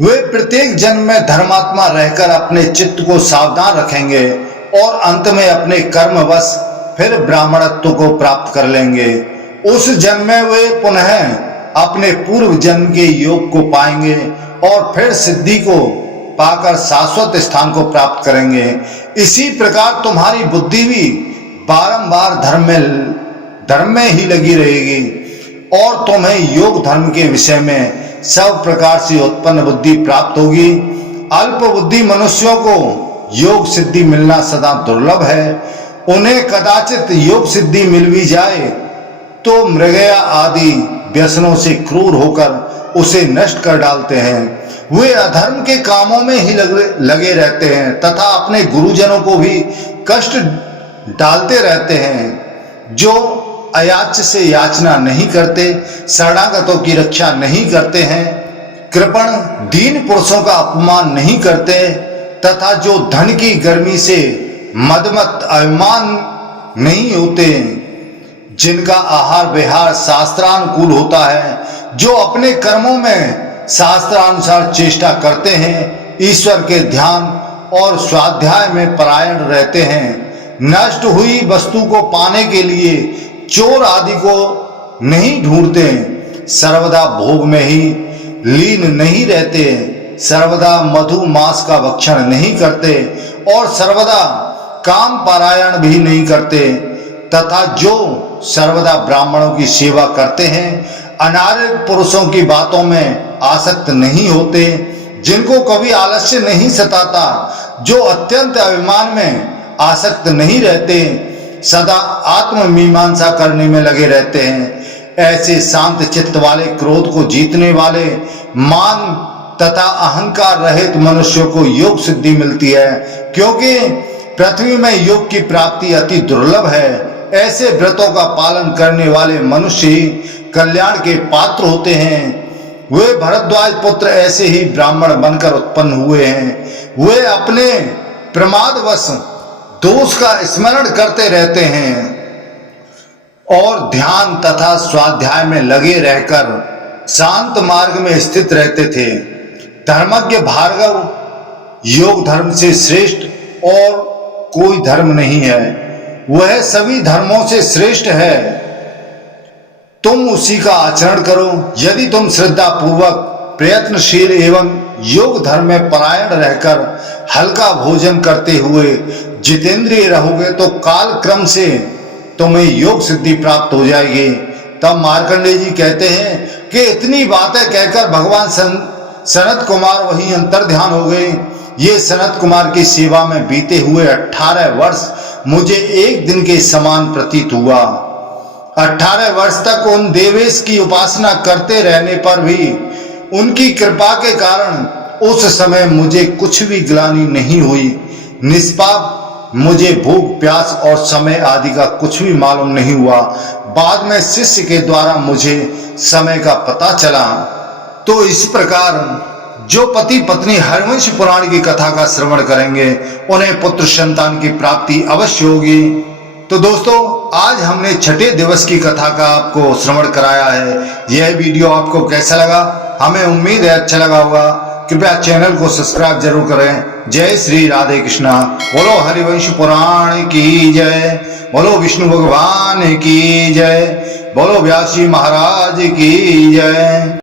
वे प्रत्येक जन्म में धर्मात्मा रहकर अपने चित्त को सावधान रखेंगे और अंत में अपने कर्मवश फिर ब्राह्मणत्व को प्राप्त कर लेंगे। उस जन्म में वे पुनः अपने पूर्व जन्म के योग को पाएंगे और फिर सिद्धि को पाकर शाश्वत स्थान को प्राप्त करेंगे। इसी प्रकार तुम्हारी बुद्धि भी बारंबार धर्म में ही लगी रहेगी और तुम्हें योग धर्म के विषय में सब प्रकार से उत्पन्न बुद्धि प्राप्त होगी। अल्प बुद्धि मनुष्यों को योग सिद्धि मिलना सदा दुर्लभ है। उन्हें कदाचित योग सिद्धि मिल भी जाए तो मृगया आदि व्यसनों से क्रूर होकर उसे नष्ट कर डालते हैं। वे अधर्म के कामों में ही लगे रहते हैं तथा अपने गुरुजनों को भी कष्ट डालते रहते हैं। जो अयाच्य से याचना नहीं करते, शरणागतों की रक्षा नहीं करते हैं, कृपण दीन पुरुषों का अपमान नहीं करते तथा जो धन की गर्मी से मदमत अभिमान नहीं होते, जिनका आहार विहार शास्त्रानुकूल होता है, जो अपने कर्मों में शास्त्रानुसार चेष्टा करते हैं, ईश्वर के ध्यान और स्वाध्याय में परायण रहते हैं, नष्ट हुई वस्तु को पाने के लिए चोर आदि को नहीं ढूंढते, सर्वदा भोग में ही लीन नहीं रहते, सर्वदा मधु मांस का भक्षण नहीं करते और सर्वदा काम पारायण भी नहीं करते, तथा जो सर्वदा ब्राह्मणों की सेवा करते हैं, अनार्य पुरुषों की बातों में आसक्त नहीं होते, जिनको कभी आलस्य नहीं सताता, जो अत्यंत अभिमान में आसक्त नहीं रहते, सदा आत्म मीमांसा करने में लगे रहते हैं, ऐसे शांत चित्त वाले, क्रोध को जीतने वाले, मान तथा अहंकार रहित मनुष्यों को योग सिद्धि मिलती है, क्योंकि पृथ्वी में योग की प्राप्ति अति दुर्लभ है। ऐसे व्रतों का पालन करने वाले मनुष्य ही कल्याण के पात्र होते हैं। वे भरद्वाज पुत्र ऐसे ही ब्राह्मण बनकर उत्पन्न हुए हैं। वे अपने प्रमादवश दोष का स्मरण करते रहते हैं और ध्यान तथा स्वाध्याय में लगे रहकर शांत मार्ग में स्थित रहते थे। धर्मज्ञ भार्गव योग धर्म से श्रेष्ठ और कोई धर्म नहीं है, वह सभी धर्मों से श्रेष्ठ है, तुम उसी का आचरण करो। यदि तुम श्रद्धा पूर्वक प्रयत्नशील एवं योग धर्म में परायण रहकर हल्का भोजन करते हुए जितेंद्रिय रहोगे तो काल क्रम से तुम्हें योग सिद्धि प्राप्त हो जाएगी। तब मार्कंडेय जी कहते हैं कि इतनी बातें कहकर भगवान सनत कुमार वहीं अंतर्ध्यान हो गए। ये सनत कुमार की सेवा में बीते हुए 18 वर्ष मुझे एक दिन के समान प्रतीत हुआ। 18 वर्ष तक उन देवेश की उपासना करते रहने पर भी उनकी कृपा के कारण उस समय मुझे कुछ भी ग्लानि नहीं हुई। निष्पाप मुझे भूख प्यास और समय आदि का कुछ भी मालूम नहीं हुआ। बाद में शिष्य के द्वारा मुझे समय का पता चला। तो इस प्रकार जो पति पत्नी हरिवंश पुराण की कथा का श्रवण करेंगे उन्हें पुत्र संतान की प्राप्ति अवश्य होगी। तो दोस्तों, आज हमने छठे दिवस की कथा का आपको श्रवण कराया है। यह वीडियो आपको कैसा लगा? हमें उम्मीद है अच्छा लगा होगा। कृपया चैनल को सब्सक्राइब जरूर करें। जय श्री राधे कृष्णा। बोलो हरिवंश पुराण की जय, बोलो विष्णु भगवान की जय, बोलो व्यास जी महाराज की जय।